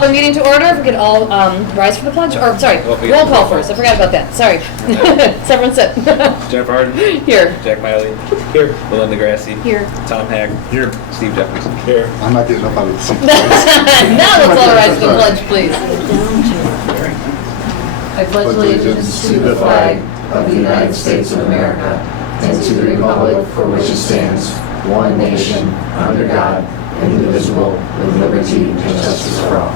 call the meeting to order. If we could all rise for the pledge, or sorry, roll call first. I forgot about that. Sorry. Everyone sit. Jennifer Harden. Here. Jack Miley. Here. Belinda Grassi. Here. Tom Hag. Here. Steve Jeffries. Here. I'm not getting up out of the seat. Now let's all rise for the pledge, please. I pledge allegiance to the flag of the United States of America and to the republic for which it stands, one nation, under God, indivisible, with liberty and justice for all.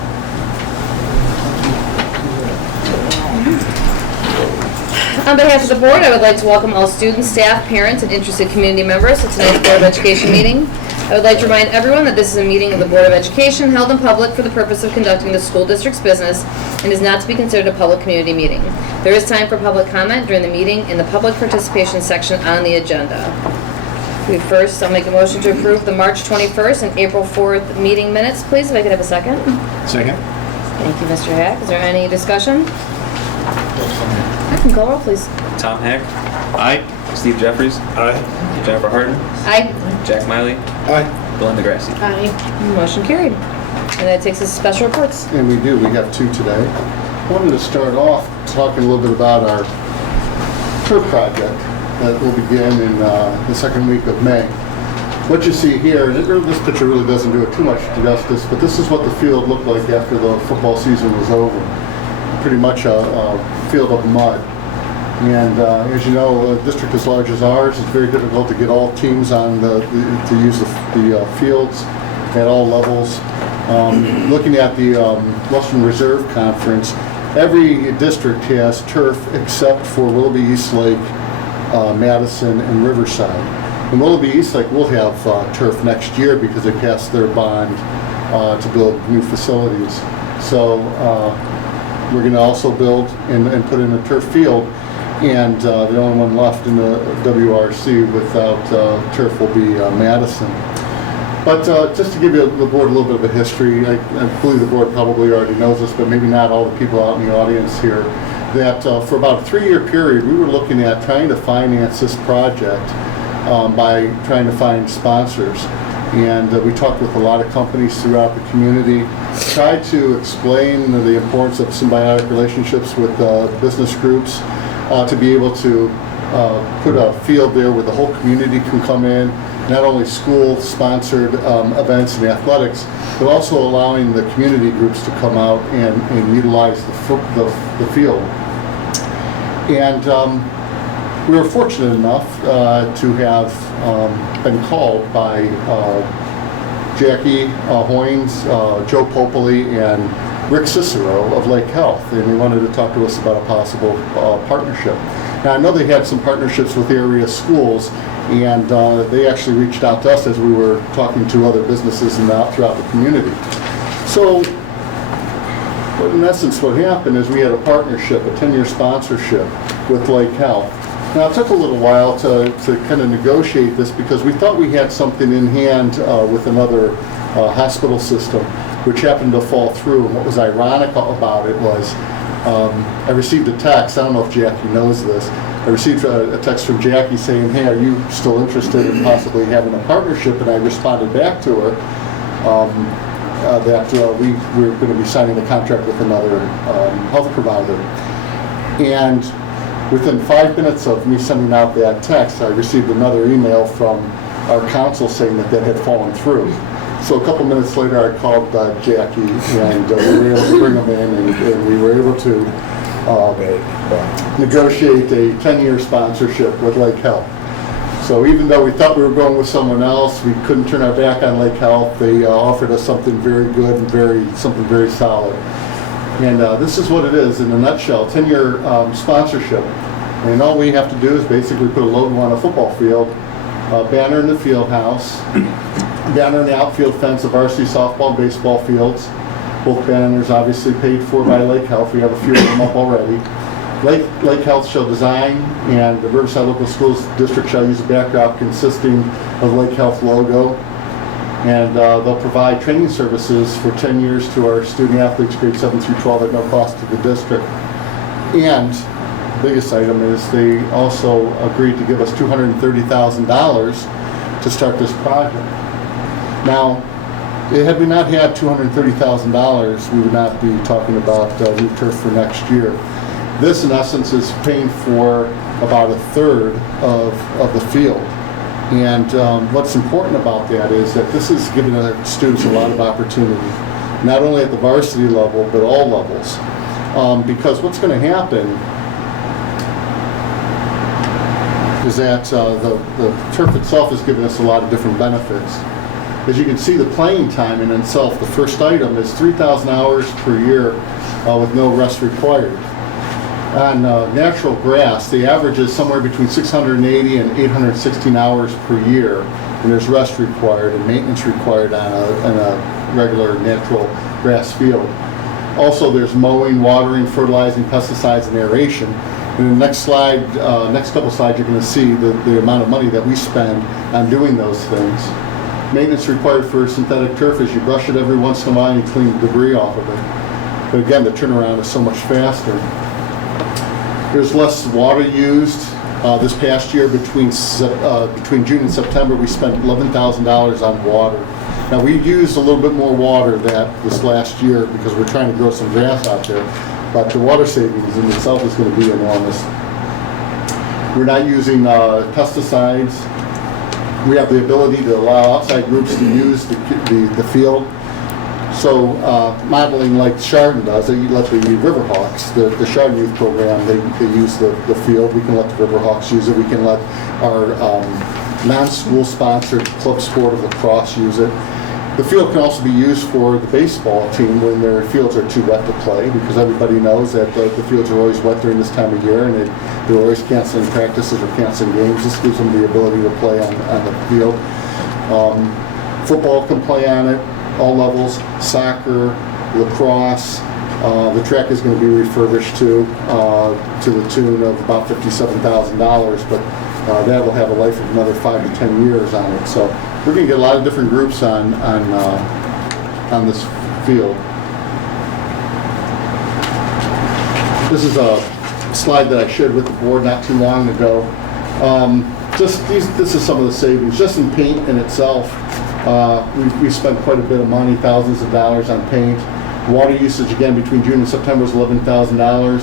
On behalf of the board, I would like to welcome all students, staff, parents, and interested community members to tonight's Board of Education meeting. I would like to remind everyone that this is a meeting of the Board of Education held in public for the purpose of conducting the school district's business and is not to be considered a public community meeting. There is time for public comment during the meeting in the public participation section on the agenda. First, I'll make a motion to approve the March 21st and April 4th meeting minutes, please, if I could have a second. Second. Thank you, Mr. Hack. Is there any discussion? I can call roll, please. Tom Hag. Aye. Steve Jeffries. Aye. Jennifer Harden. Aye. Jack Miley. Aye. Belinda Grassi. Aye. Motion carried. And that takes us to special reports. And we do. We have two today. Wanted to start off talking a little bit about our turf project that will begin in the second week of May. What you see here, and this picture really doesn't do it too much justice, but this is what the field looked like after the football season was over. Pretty much a field of mud. And as you know, a district as large as ours, it's very difficult to get all teams on to use the fields at all levels. Looking at the Western Reserve Conference, every district has turf except for Willoughby Eastlake, Madison, and Riverside. And Willoughby Eastlake will have turf next year because they passed their bond to build new facilities. So we're going to also build and put in a turf field, and the only one left in the WRC without turf will be Madison. But just to give you the board a little bit of a history, I believe the board probably already knows this, but maybe not all the people out in the audience here, that for about a 3-year period, we were looking at trying to finance this project by trying to find sponsors. And we talked with a lot of companies throughout the community, tried to explain the importance of symbiotic relationships with business groups to be able to put a field there where the whole community can come in, not only school-sponsored events and athletics, but also allowing the community groups to come out and utilize the field. And we were fortunate enough to have been called by Jackie Hoynes, Joe Popoli, and Rick Cicero of Lake Health, and they wanted to talk to us about a possible partnership. Now, I know they had some partnerships with area schools, and they actually reached out to us as we were talking to other businesses and throughout the community. So, in essence, what happened is we had a partnership, a 10-year sponsorship with Lake Health. Now, it took a little while to kind of negotiate this because we thought we had something in hand with another hospital system, which happened to fall through. And what was ironic about it was I received a text. I don't know if Jackie knows this. I received a text from Jackie saying, "Hey, are you still interested in possibly having a partnership?" And I responded back to her that we were going to be signing a contract with another health provider. And within 5 minutes of me sending out that text, I received another email from our council saying that had fallen through. So a couple minutes later, I called Jackie, and we were able to bring them in, and we were able to negotiate a 10-year sponsorship with Lake Health. So even though we thought we were going with someone else, we couldn't turn our back on Lake Health. They offered us something very good and something very solid. And this is what it is in a nutshell, 10-year sponsorship. And all we have to do is basically put a logo on a football field, a banner in the field house, banner in the outfield fence of varsity softball and baseball fields. Both banners obviously paid for by Lake Health. We have a few of them up already. Lake Health shall design, and the Riverside Local Schools District shall use a backdrop consisting of Lake Health logo. And they'll provide training services for 10 years to our student athletes grades 7 through 12 at no cost to the district. And the biggest item is they also agreed to give us $230,000 to start this project. Now, Had we not had $230,000, we would not be talking about new turf for next year. This, in essence, is paying for about a third of the field. And what's important about that is that this is giving our students a lot of opportunity, not only at the varsity level, but all levels. Because what's going to happen is that the turf itself is giving us a lot of different benefits. As you can see, the playing time in itself, the first item, is 3,000 hours per year with no rest required. On natural grass, the average is somewhere between 680 and 816 hours per year, and there's rest required and maintenance required on a regular natural grass field. Also, there's mowing, watering, fertilizing, pesticides, and aeration. In the next slide, next couple slides, you're going to see the amount of money that we spend on doing those things. Maintenance required for synthetic turf is you brush it every once in a while and you clean the debris off of it. But again, the turnaround is so much faster. There's less water used. This past year, between June and September, we spent $11,000 on water. Now, we used a little bit more water this last year because we're trying to grow some grass out there, but the water savings in itself is going to be enormous. We're not using pesticides. We have the ability to allow outside groups to use the field. So modeling like Chardon does, they let the Riverhawks, the Chardon Youth Program, they use the field. We can let the Riverhawks use it. We can let our non-school sponsored club sport of lacrosse use it. The field can also be used for the baseball team when their fields are too wet to play, because everybody knows that the fields are always wet during this time of year, and they're always canceling practices or canceling games. This gives them the ability to play on the field. Football can play on it, all levels, soccer, lacrosse. The track is going to be refurbished to the tune of about $57,000, but that will have a life of another 5 to 10 years on it. So we're going to get a lot of different groups on this field. This is a slide that I shared with the board not too long ago. This is some of the savings. Just in paint in itself, we spent quite a bit of money, thousands of dollars on paint. Water usage, again, between June and September is $11,000.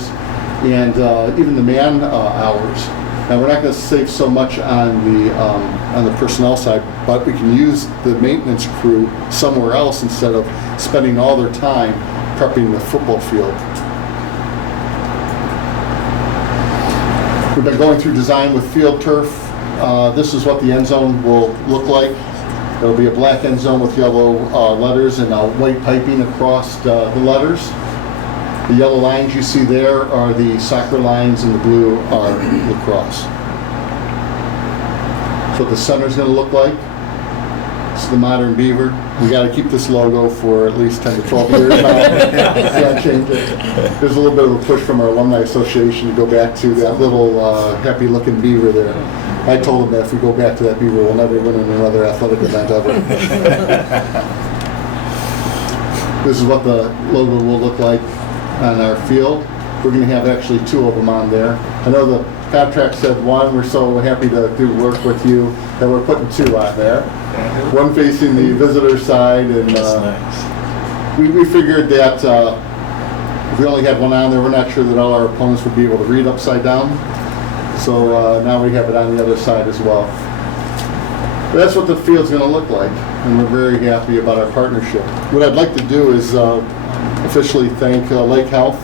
And even the man hours. Now, we're not going to save so much on the personnel side, but we can use the maintenance crew somewhere else instead of spending all their time prepping the football field. We've been going through design with field turf. This is what the end zone will look like. It'll be a black end zone with yellow letters and white piping across the letters. The yellow lines you see there are the soccer lines, and the blue are lacrosse. So what the center is going to look like. It's the modern Beaver. We got to keep this logo for at least 10 to 12 years now. Can't change it. There's a little bit of a push from our alumni association to go back to that little happy-looking beaver there. I told them that if we go back to that beaver, we'll never win in another athletic event ever. This is what the logo will look like on our field. We're going to have actually 2 of them on there. I know the contract said 1. We're so happy to do work with you that we're putting 2 on there. One facing the visitor side, and That's nice. we figured that if we only had 1 on there, we're not sure that all our opponents would be able to read upside down. So now we have it on the other side as well. But that's what the field's going to look like, and we're very happy about our partnership. What I'd like to do is officially thank Lake Health.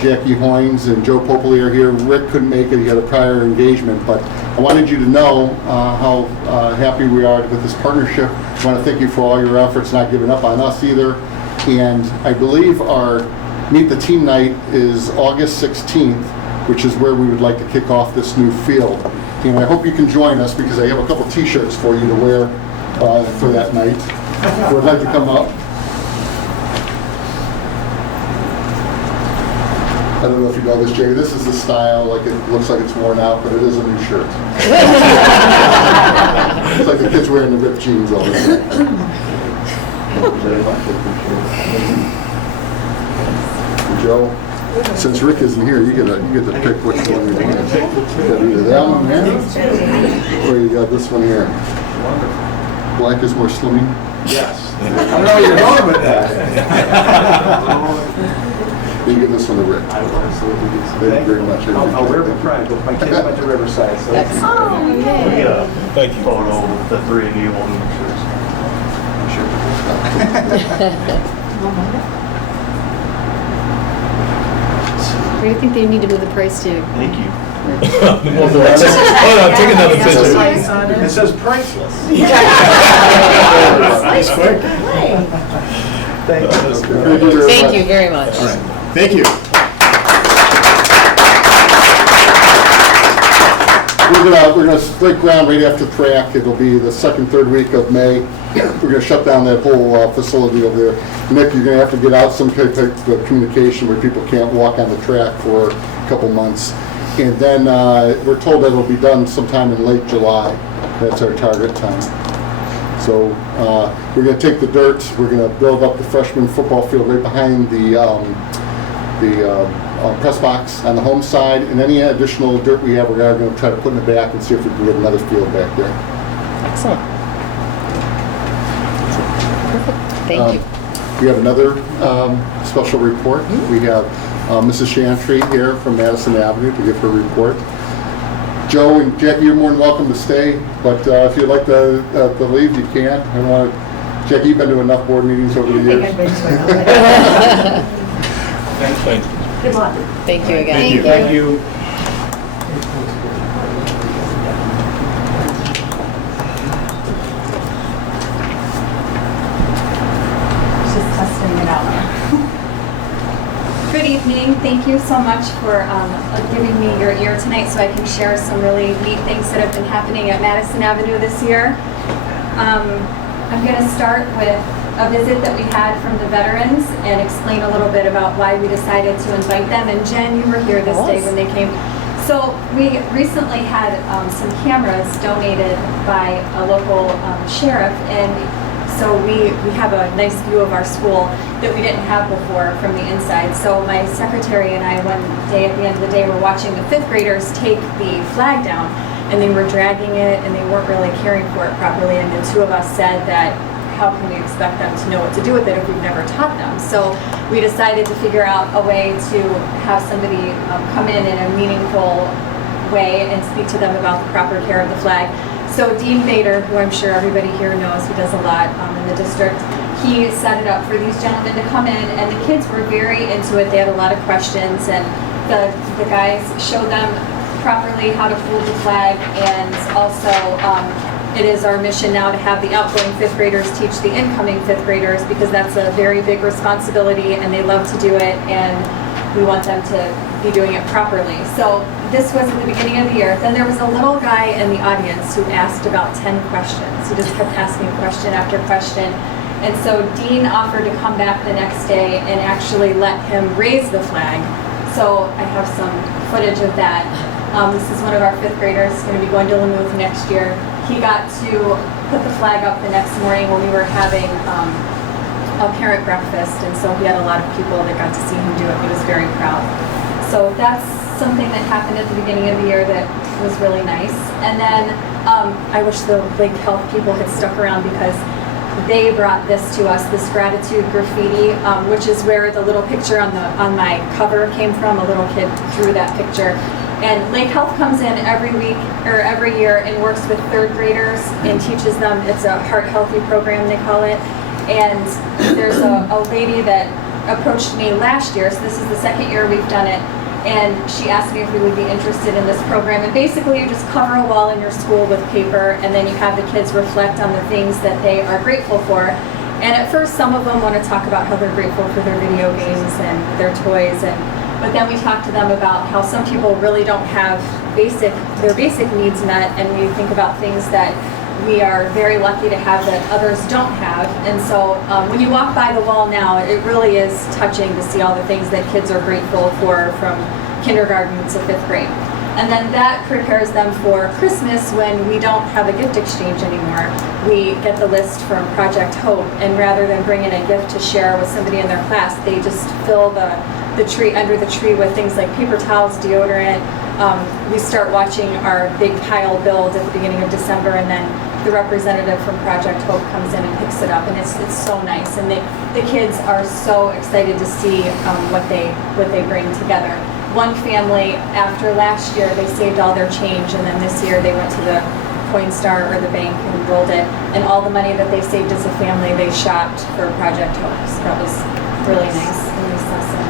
Jackie Hoynes and Joe Popoli are here. Rick couldn't make it, he had a prior engagement, but I wanted you to know how happy we are with this partnership. I want to thank you for all your efforts, not giving up on us either. And I believe our Meet the Team Night is August 16th, which is where we would like to kick off this new field. And I hope you can join us, because I have a couple t-shirts for you to wear for that night. Who would like to come up? I don't know if you know this, Jerry. This is the style. Like, it looks like it's worn out, but it is a new shirt. It's like the kids wearing the ripped jeans all the time. Thank you very much. Joe, since Rick isn't here, you get to pick which one you want. You got either that one there, or you got this one here. Black is more slimming. Yes. I don't know where you're going with that. You give this one to Rick. I will absolutely do so. Thank you very much. I'll wear the pride. My kids went to Riverside, so. Excellent. We get a photo with the three of you holding the shirts. Where do you think they need to move the price tag? Thank you. Oh, no, take another picture. It says priceless. Nice quick. Thank you. Thank you very much. All right. Thank you. We're gonna break ground right after track. It'll be the second, third week of May. We're gonna shut down that whole facility over there. Nick, you're gonna have to get out some type of communication where people can't walk on the track for a couple months. And then we're told that it'll be done sometime in late July. That's our target time. So we're gonna take the dirt. We're gonna build up the freshman football field right behind the press box on the home side, and any additional dirt we have, we're going to try to put in the back and see if we can get another field back there. Excellent. Perfect. Thank you. We have another special report. We have Mrs. Chantry here from Madison Avenue to give her report. Joe and Jackie, you're more than welcome to stay, but if you'd like to leave, you can. I don't want to. Jackie, you've been to enough board meetings over the years. Thank you. Good luck. Thank you again. Thank you. Just testing it out. Good evening. Thank you so much for giving me your ear tonight so I can share some really neat things that have been happening at Madison Avenue this year. I'm going to start with a visit that we had from the veterans and explain a little bit about why we decided to invite them. And Jen, you were here this day when they came. So we recently had some cameras donated by a local sheriff, and so we have a nice view of our school that we didn't have before from the inside. So my secretary and I, one day at the end of the day, were watching the fifth graders take the flag down, and they were dragging it and they weren't really caring for it properly. And the two of us said that, how can we expect them to know what to do with it if we've never taught them? So we decided to figure out a way to have somebody come in a meaningful way and speak to them about the proper care of the flag. So Dean Bader, who I'm sure everybody here knows, he does a lot in the district, he set it up for these gentlemen to come in, and the kids were very into it. They had a lot of questions, and the guys showed them properly how to fold the flag, and also it is our mission now to have the outgoing fifth graders teach the incoming fifth graders, because that's a very big responsibility and they love to do it, and we want them to be doing it properly. So this was at the beginning of the year. Then there was a little guy in the audience who asked about 10 questions. He just kept asking question after question. And so Dean offered to come back the next day and actually let him raise the flag. So I have some footage of that. This is one of our fifth graders, going to be going to Lamouth next year. He got to put the flag up the next morning when we were having a parent breakfast, and so he had a lot of people that got to see him do it. He was very proud. So that's something that happened at the beginning of the year that was really nice. And then I wish the Lake Health people had stuck around, because they brought this to us, this gratitude graffiti, which is where the little picture on my cover came from. A little kid drew that picture. And Lake Health comes in every week or every year and works with third graders and teaches them. It's a heart healthy program, they call it. And there's a lady that approached me last year, so this is the second year we've done it, and she asked me if we would be interested in this program. And basically you just cover a wall in your school with paper, and then you have the kids reflect on the things that they are grateful for. And at first some of them want to talk about how they're grateful for their video games and their toys, but then we talk to them about how some people really don't have their basic needs met, and we think about things that we are very lucky to have that others don't have. And so when you walk by the wall now, it really is touching to see all the things that kids are grateful for from kindergarten to fifth grade. And then that prepares them for Christmas, when we don't have a gift exchange anymore. We get the list from Project Hope, and rather than bring in a gift to share with somebody in their class, they just fill the tree, under the tree, with things like paper towels, deodorant. We start watching our big pile build at the beginning of December, and then the representative from Project Hope comes in and picks it up, and it's so nice. And the kids are so excited to see what they bring together. One family, after last year, they saved all their change, and then this year they went to the Coinstar or the bank and rolled it, and all the money that they saved as a family, they shopped for Project Hope. So that was really nice, a nice lesson.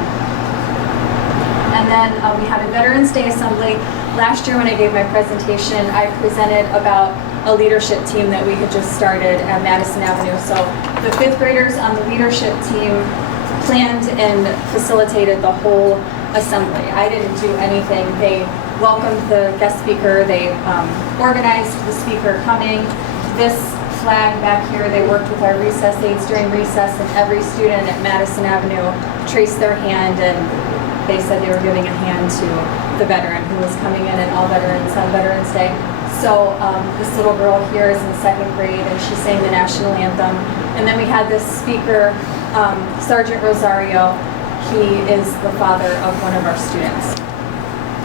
And then we had a Veterans Day Assembly. Last year when I gave my presentation, I presented about a leadership team that we had just started at Madison Avenue. So the 5th graders on the leadership team planned and facilitated the whole assembly. I didn't do anything. They welcomed the guest speaker. They organized the speaker coming. This flag back here, they worked with our recess aides during recess, and every student at Madison Avenue traced their hand, and they said they were giving a hand to the veteran who was coming in, and all veterans on Veterans Day. So this little girl here is in 2nd grade, and she sang the national anthem. And then we had this speaker, Sergeant Rosario. He is the father of one of our students.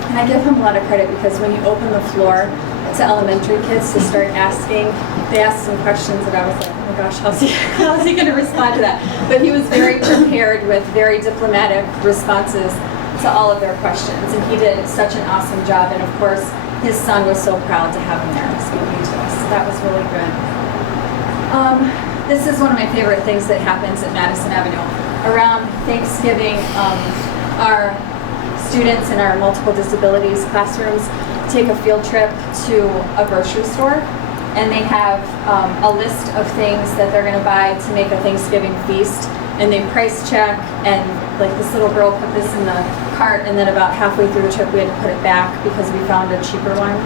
And I give him a lot of credit because when you open the floor to elementary kids to start asking, they asked some questions that I was like, oh my gosh, how's he going to respond to that? But he was very prepared with very diplomatic responses to all of their questions. And he did such an awesome job. And of course, his son was so proud to have him there speaking to us. So that was really good. This is one of my favorite things that happens at Madison Avenue. Around Thanksgiving, our students in our multiple disabilities classrooms take a field trip to a grocery store, and they have a list of things that they're going to buy to make a Thanksgiving feast, and they price check, and like this little girl put this in the cart, and then about halfway through the trip we had to put it back because we found a cheaper one.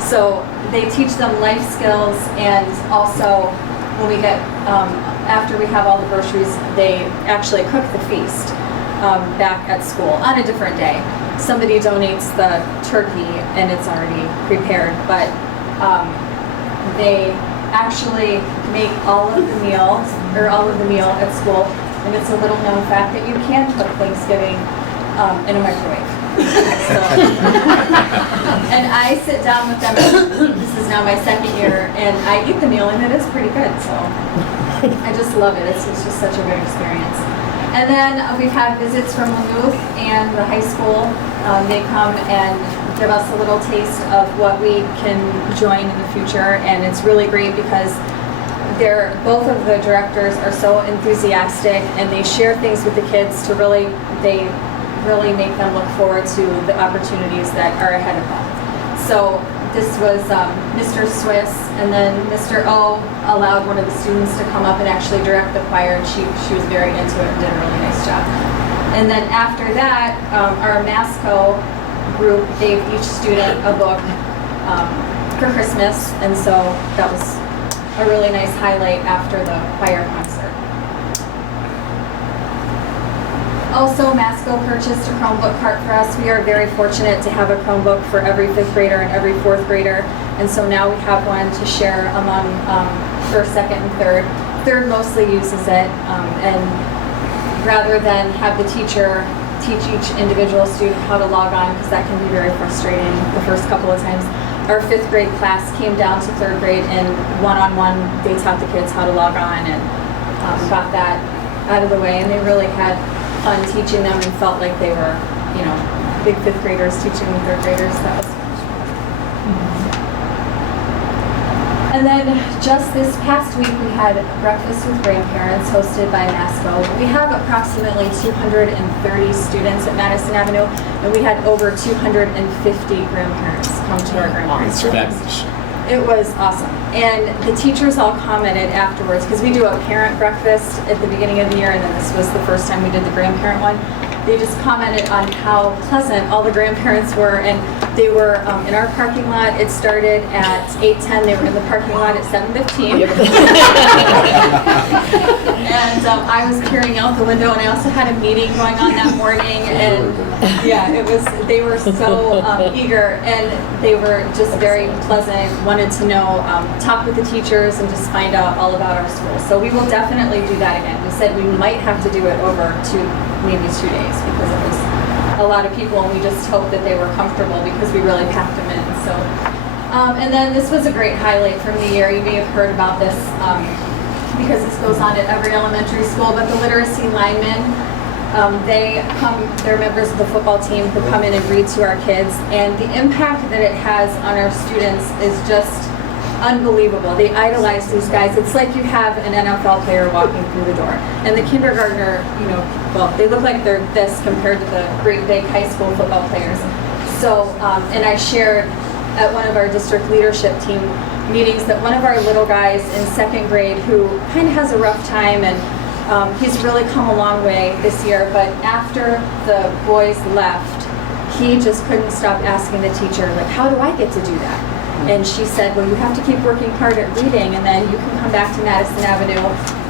So they teach them life skills, and also when we get after we have all the groceries, they actually cook the feast back at school on a different day. Somebody donates the turkey and it's already prepared, but they actually make all of the meals, or all of the meal at school, and it's a little known fact that you can cook Thanksgiving in a microwave. So, and I sit down with them, this is now my 2nd year, and I eat the meal and it is pretty good, so I just love it. It's just such a good experience. And then we've had visits from Maynooth and the high school. They come and give us a little taste of what we can join in the future, and it's really great because both of the directors are so enthusiastic, and they share things with the kids to really make them look forward to the opportunities that are ahead of them. So this was Mr. Swiss, and then Mr. O allowed one of the students to come up and actually direct the choir, and she was very into it and did a really nice job. And then after that, our Masco group gave each student a book for Christmas, and so that was a really nice highlight after the choir concert. Also, Masco purchased a Chromebook cart for us. We are very fortunate to have a Chromebook for every 5th grader and every 4th grader, and so now we have one to share among 1st, 2nd, and 3rd. 3rd mostly uses it, and rather than have the teacher teach each individual student how to log on, because that can be very frustrating the first couple of times, our 5th grade class came down to 3rd grade, and one-on-one they taught the kids how to log on and got that out of the way, and they really had fun teaching them and felt like they were, big 5th graders teaching 3rd graders. That was fun. And then just this past week we had breakfast with grandparents hosted by Masco. We have approximately 230 students at Madison Avenue, and we had over 250 grandparents come to our grandparents' breakfast. It was awesome. And the teachers all commented afterwards, because we do a parent breakfast at the beginning of the year, and then this was the first time we did the grandparent one. They just commented on how pleasant all the grandparents were, and they were in our parking lot. It started at 8:10. They were in the parking lot at 7:15. And I was peering out the window, and I also had a meeting going on that morning, and yeah, they were so eager, and they were just very pleasant, wanted to know, talk with the teachers, and just find out all about our school. So we will definitely do that again. We said we might have to do it over maybe 2 days, because it was a lot of people, and we just hoped that they were comfortable because we really packed them in. So And then this was a great highlight from the year. You may have heard about this because this goes on at every elementary school, but the literacy linemen, they're members of the football team who come in and read to our kids, and the impact that it has on our students is just unbelievable. They idolize these guys. It's like you have an NFL player walking through the door. And the kindergartner, well, they look like they're this compared to the great big high school football players. So, and I shared at one of our district leadership team meetings that one of our little guys in second grade who kind of has a rough time, and he's really come a long way this year, but after the boys left, he just couldn't stop asking the teacher, like, how do I get to do that? And she said, well, you have to keep working hard at reading, and then you can come back to Madison Avenue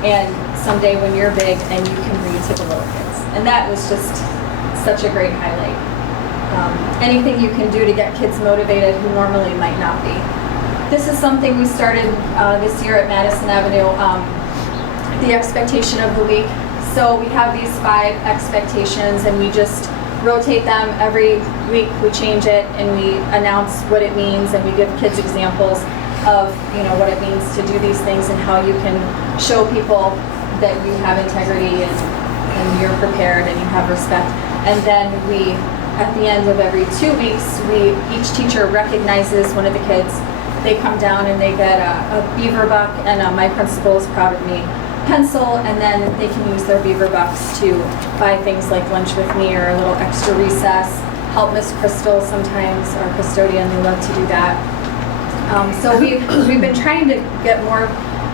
and someday when you're big and you can read to the little kids. And that was just such a great highlight. Anything you can do to get kids motivated who normally might not be. This is something we started this year at Madison Avenue, the expectation of the week. So we have these 5 expectations and we just rotate them every week. We change it and we announce what it means, and we give kids examples of what it means to do these things and how you can show people that you have integrity and you're prepared and you have respect. And then we, at the end of every 2 weeks, each teacher recognizes one of the kids. They come down and they get a Beaver Buck and a My Principal is Proud of Me pencil, and then they can use their Beaver Bucks to buy things like lunch with me or a little extra recess, help Miss Crystal sometimes, our custodian, they love to do that. So we've been trying to get more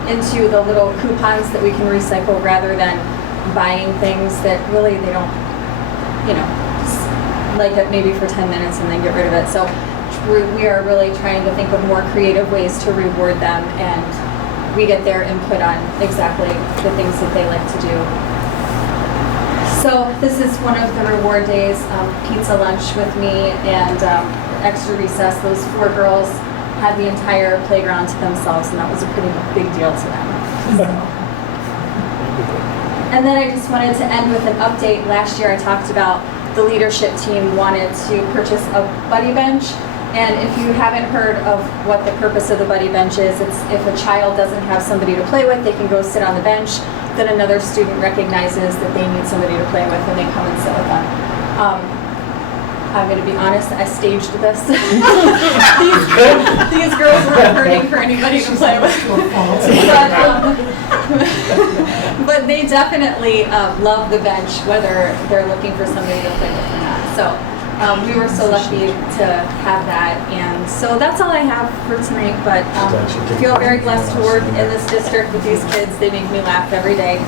into the little coupons that we can recycle rather than buying things that really they don't, like it maybe for 10 minutes and then get rid of it. So we are really trying to think of more creative ways to reward them, and we get their input on exactly the things that they like to do. So this is one of the reward days, pizza lunch with me and extra recess. Those 4 girls had the entire playground to themselves, and that was a pretty big deal to them. So. And then I just wanted to end with an update. Last year I talked about the leadership team wanted to purchase a buddy bench. And if you haven't heard of what the purpose of the buddy bench is, it's if a child doesn't have somebody to play with, they can go sit on the bench. Then another student recognizes that they need somebody to play with and they come and sit with them. I'm going to be honest, I staged this. These girls weren't hurting for anybody to play with. But they definitely love the bench, whether they're looking for somebody to play with or not. So we were so lucky to have that. And so that's all I have for tonight, but I feel very blessed to work in this district with these kids. They make me laugh every day.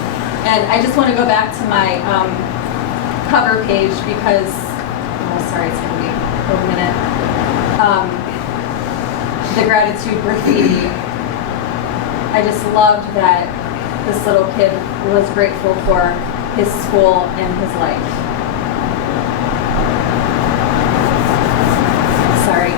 And I just want to go back to my cover page because sorry, it's going to be a minute. The gratitude graffiti. I just loved that this little kid was grateful for his school and his life. Sorry.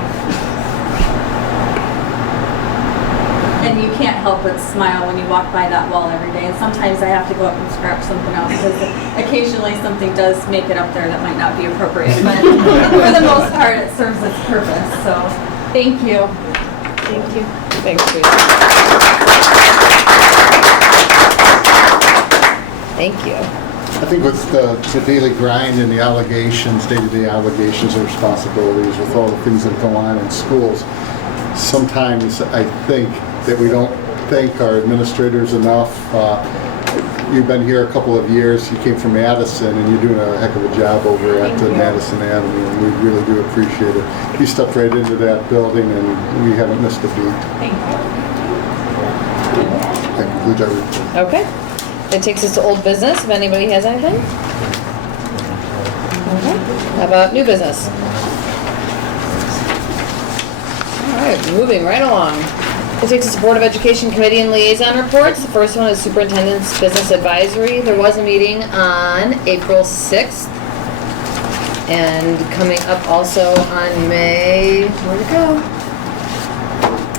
And you can't help but smile when you walk by that wall every day. And sometimes I have to go up and scratch something else because occasionally something does make it up there that might not be appropriate. But for the most part, it serves its purpose. So thank you. Thank you. Thanks, Teresa. Thank you. I think with the daily grind and the allegations, day-to-day allegations and responsibilities, with all the things that go on in schools, sometimes I think that we don't thank our administrators enough. You've been here a couple of years. You came from Madison, and you're doing a heck of a job over at Madison Avenue, and we really do appreciate it. You stepped right into that building, and we haven't missed a beat. Thank you. That concludes our report. Okay. That takes us to old business, if anybody has anything. Okay. How about new business? All right, moving right along. It takes us to Board of Education Committee and Liaison Reports. The first one is Superintendent's Business Advisory. There was a meeting on April 6th. And coming up also on May, where'd it go?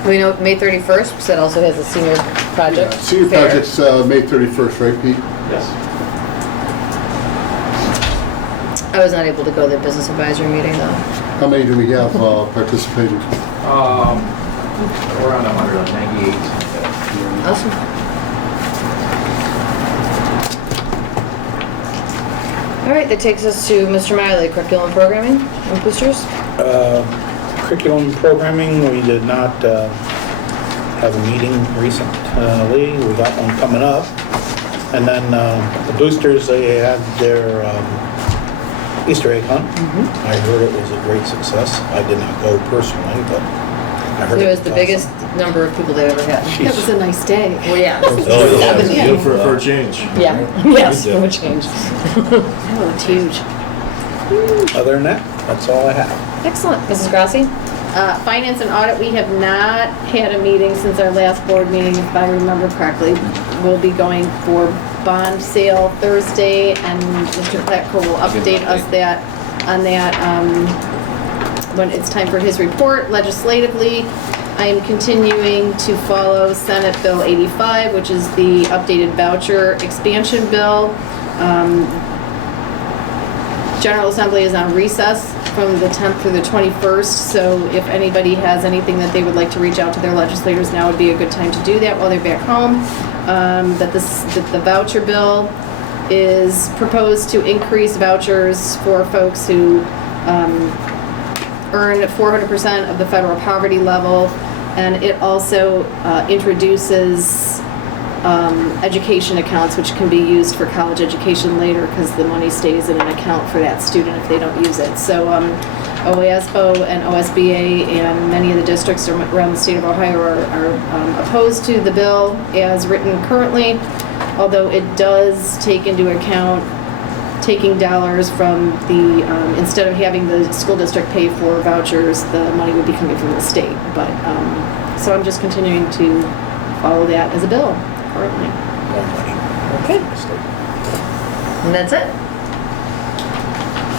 We know May 31st, because that also has a senior project. Yeah, senior fair. project's May 31st, right, Pete? Yes. I was not able to go to the business advisory meeting though. How many do we have participating? Around 198. Awesome. All right, that takes us to Mr. Miley, curriculum programming and boosters. Curriculum programming, we did not have a meeting recently. We got one coming up. And then the boosters, they had their Easter egg hunt. I heard it was a great success. I did not go personally, but I heard It was the awesome. biggest number of people they've ever had. That was a nice day. Well, yeah. Oh, yeah, Yeah. good for a change. Yeah, yes, for a change. That looked huge. Other than that, that's all I have. Excellent. Mrs. Grassi? Finance and audit, we have not had a meeting since our last board meeting, if I remember correctly. We'll be going for bond sale Thursday, and Mr. Petco will update us on that when it's time for his report. Legislatively, I am continuing to follow Senate Bill 85, which is the updated voucher expansion bill. General Assembly is on recess from the 10th through the 21st, so if anybody has anything that they would like to reach out to their legislators, now would be a good time to do that while they're back home. That the voucher bill is proposed to increase vouchers for folks who earn 400% of the federal poverty level, and it also introduces education accounts, which can be used for college education later because the money stays in an account for that student if they don't use it. So OASBO and OSBA and many of the districts around the state of Ohio are opposed to the bill as written currently, although it does take into account taking dollars from the, instead of having the school district pay for vouchers, the money would be coming from the state. But, so I'm just continuing to follow that as a bill currently. More money. Okay. And that's it?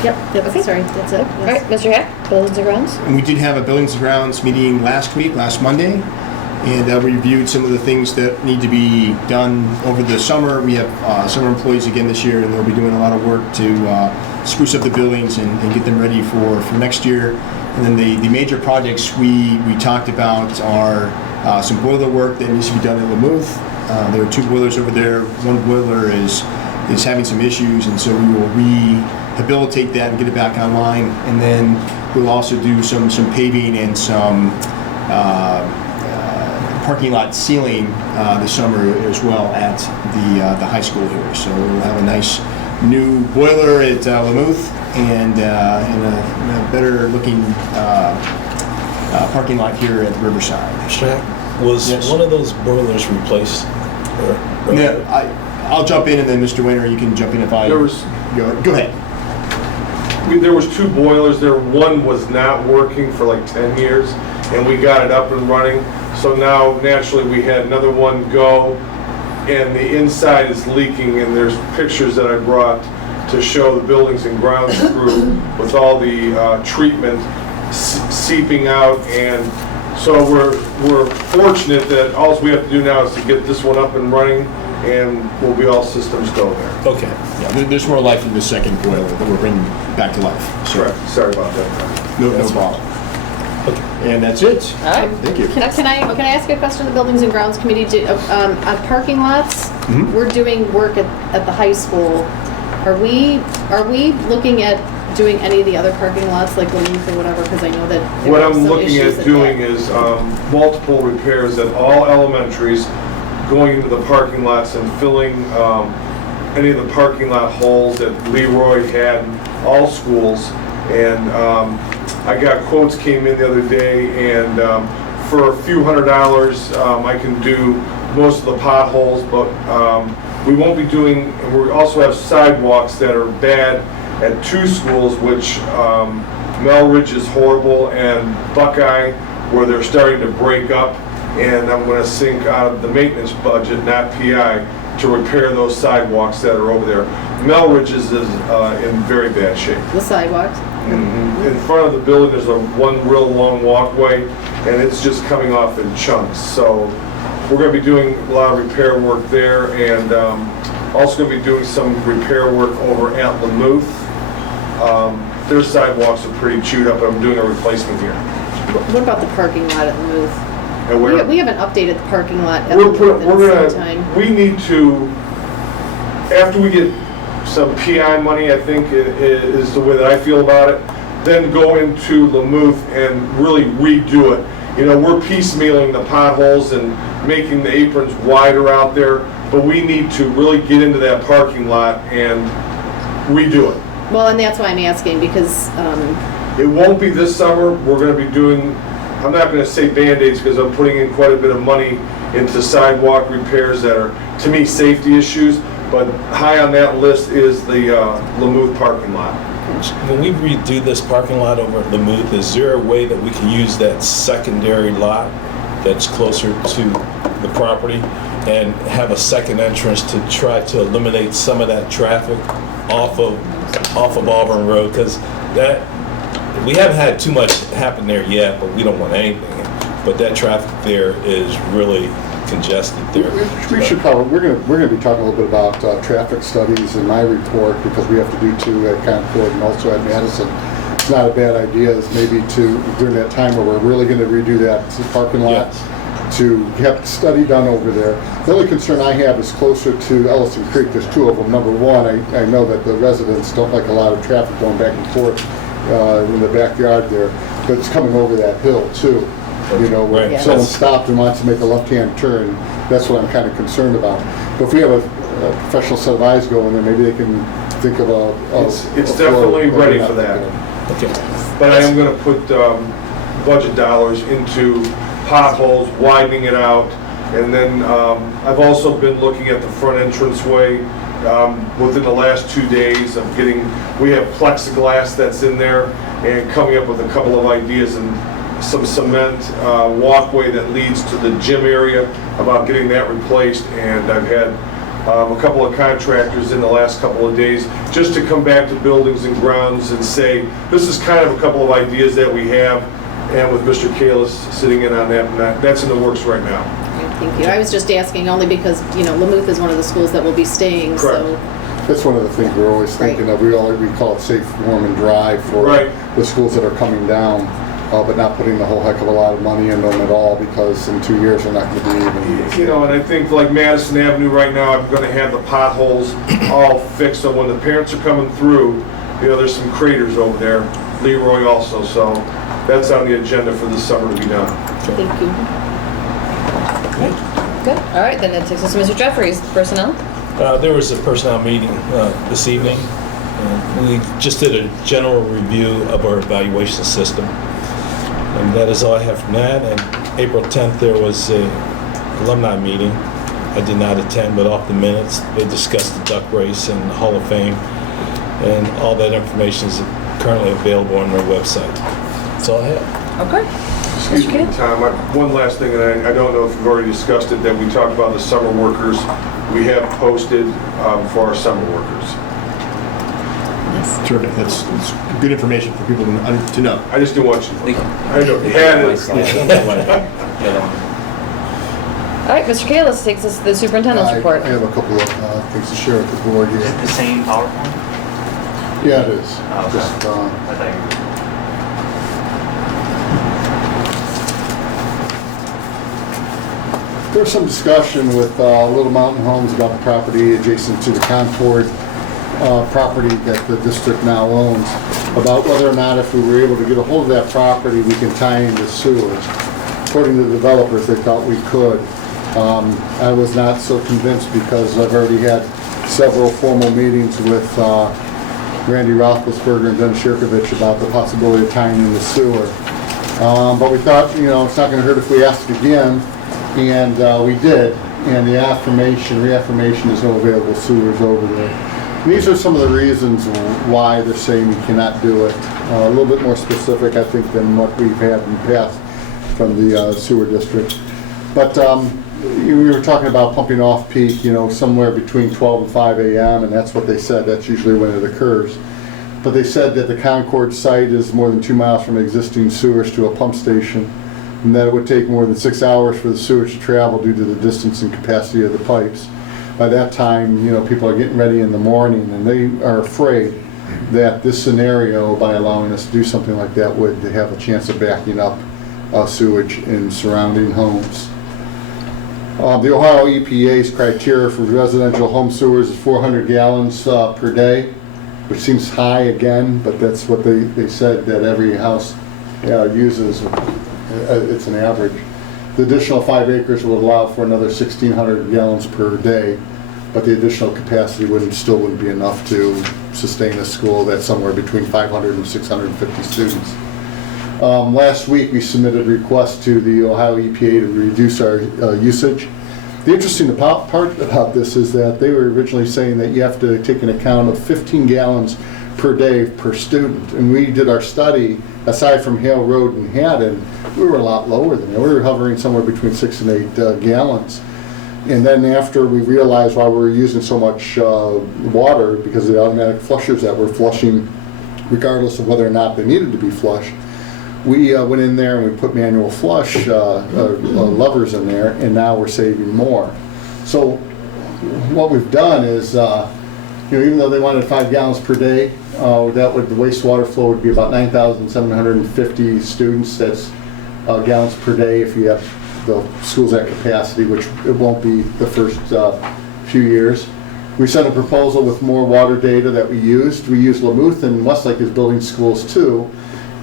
Yep, sorry, that's it. All right, Mr. Hack, buildings and grounds? And we did have a Buildings and Grounds meeting last Monday, and we reviewed some of the things that need to be done over the summer. We have summer employees again this year, and they'll be doing a lot of work to spruce up the buildings and get them ready for next year. And then the major projects we talked about are some boiler work that needs to be done at Lamouth. There are 2 boilers over there. One boiler is having some issues, and so we will rehabilitate that and get it back online. And then we'll also do some paving and some parking lot sealing this summer as well at the high school here. So we'll have a nice new boiler at Lamouth and a better looking parking lot here at Riverside. Was Yes. one of those boilers replaced? No, I'll jump in, and then Mr. Winter, you can jump in if I There was- go ahead. There was 2 boilers there. One was not working for like 10 years, and we got it up and running. So now, naturally, we had another one go, and the inside is leaking, and there's pictures that I brought to show the buildings and grounds crew with all the treatment seeping out. And so we're fortunate that all we have to do now is to get this one up and running, and we'll be all systems go there. Okay. Yeah, there's more life in the second boiler that we're bringing back to life. So, Correct. Sorry about that. no problem. And that's it. All right. Thank you. Can I ask a question? The Buildings and Grounds Committee, on parking lots, we're doing work at the high school. Are we looking at doing any of the other parking lots, like Lamouth or whatever? Because I know that there What are I'm some looking issues at at doing that. is multiple repairs at all elementaries, going into the parking lots and filling any of the parking lot holes that Leroy had in all schools. And I got quotes came in the other day, and for a few $100s, I can do most of the potholes, but we won't be doing, we also have sidewalks that are bad at 2 schools, which Melridge is horrible, and Buckeye, where they're starting to break up, and I'm going to sink out of the maintenance budget, not PI, to repair those sidewalks that are over there. Melridge is in very bad shape. The sidewalks? In front of the building, there's one real long walkway, and it's just coming off in chunks. So we're going to be doing a lot of repair work there, and also going to be doing some repair work over at Lamouth. Their sidewalks are pretty chewed up, I'm doing a replacement here. What about the parking lot at Luth? And we're- We haven't updated the parking lot at We're Luth in gonna, some time. we need to, after we get some PI money, I think is the way that I feel about it, then go into Lamuth and really redo it. You know, we're piecemealing the potholes and making the aprons wider out there, but we need to really get into that parking lot and redo it. Well, and that's why I'm asking, because, It won't be this summer. We're going to be doing, I'm not going to say Band-Aids because I'm putting in quite a bit of money into sidewalk repairs that are, to me, safety issues. But high on that list is the Lamuth parking lot. When we redo this parking lot over at Lamuth, is there a way that we can use that secondary lot that's closer to the property and have a second entrance to try to eliminate some of that traffic off of Auburn Road? Because that, we haven't had too much happen there yet, but we don't want anything. But that traffic there is really congested there. We should probably, we're gonna be talking a little bit about traffic studies in my report, because we have to do two at Concord and also at Madison. It's not a bad idea, is maybe to, during that time where we're really gonna redo that parking lot, to have a study done over there. The only concern I have is closer to Ellison Creek. There's two of them. Number one, I know that the residents don't like a lot of traffic going back and forth in the backyard there, but it's coming over that hill too. You know, when Right. someone stopped and wants to make a left-hand turn, that's what I'm kind of concerned about. But if we have a professional set of eyes going there, maybe they can think of a It's flow definitely that ready we're for not that. thinking Okay. But I am going to put budget dollars into potholes, widening it out, and then I've also been looking at the front entranceway. Within the last 2 days of we have plexiglass that's in there, and coming up with a couple of ideas and some cement walkway that leads to the gym area, about getting that replaced. And I've had a couple of contractors in the last couple of days just to come back to buildings and grounds and say, this is kind of a couple of ideas that we have, and with Mr. Kalis sitting in on that, and that's in the works right now. Thank you. I was just asking only because, you know, Lamuth is one of the schools that will be staying, so. Correct. That's one of the things we're always thinking of. We call it safe, warm, and dry for Right. the schools that are coming down, but not putting a whole heck of a lot of money in them at all, because in 2 years they're not going to be even. You know, and I think like Madison Avenue right now, I'm going to have the potholes all fixed, so when the parents are coming through, you know, there's some craters over there. Leroy also, so that's on the agenda for this summer to be done. Thank you. Good. All right, then it takes us to Mr. Jeffries, personnel. There was a personnel meeting this evening. We just did a general review of our evaluation system. And that is all I have from that. And April 10th, there was a alumni meeting. I did not attend, but off the minutes, they discussed the duck race and the Hall of Fame. And all that information is currently available on their website. That's all I have. Okay. Excuse me, Tom, one last thing, and I don't know if you've already discussed it, that we talked about the summer workers. We have posted for our summer workers. Terrific. That's good information for people to know. I just didn't want you to. I know you had it. All right, Mr. Kalis takes us to the superintendent's report. I have a couple of things to share with the board here. Is it the same PowerPoint? Yeah, it is. Oh, okay. Just, I thought you There's some discussion with Little Mountain Homes about the property adjacent to the Concord property that the district now owns, about whether or not if we were able to get a hold of that property, we can tie into sewers. According to the developers, they thought we could. I was not so convinced, because I've already had several formal meetings with Randy Roethlisberger and Dennis Shirkovich about the possibility of tying in the sewer. But we thought, you know, it's not going to hurt if we asked again. And we did, and the reaffirmation is no available sewers over there. And these are some of the reasons why they're saying we cannot do it. A little bit more specific, I think, than what we've had in the past from the sewer district. But we were talking about pumping off peak, you know, somewhere between 12 and 5 a.m., and that's what they said. That's usually when it occurs. But they said that the Concord site is more than 2 miles from existing sewers to a pump station, and that it would take more than 6 hours for the sewage to travel due to the distance and capacity of the pipes. By that time, you know, people are getting ready in the morning, and they are afraid that this scenario, by allowing us to do something like that, would have a chance of backing up sewage in surrounding homes. The Ohio EPA's criteria for residential home sewers is 400 gallons per day, which seems high again, but that's what they said that every house uses. It's an average. The additional 5 acres would allow for another 1,600 gallons per day, but the additional capacity still wouldn't be enough to sustain a school that's somewhere between 500 and 650 students. Last week we submitted requests to the Ohio EPA to reduce our usage. The interesting part about this is that they were originally saying that you have to take an account of 15 gallons per day per student. And we did our study, aside from Hale Road and Haddon, we were a lot lower than that. We were hovering somewhere between 6 and 8 gallons. And then after we realized why we were using so much water, because of the automatic flushers that were flushing regardless of whether or not they needed to be flushed, we went in there and we put manual flush levers in there, and now we're saving more. So what we've done is, even though they wanted 5 gallons per day, the wastewater flow would be about 9,750 students. That's gallons per day if you have the schools at capacity, which it won't be the first few years. We sent a proposal with more water data that we used. We used Lamouth and Westlake as building schools too.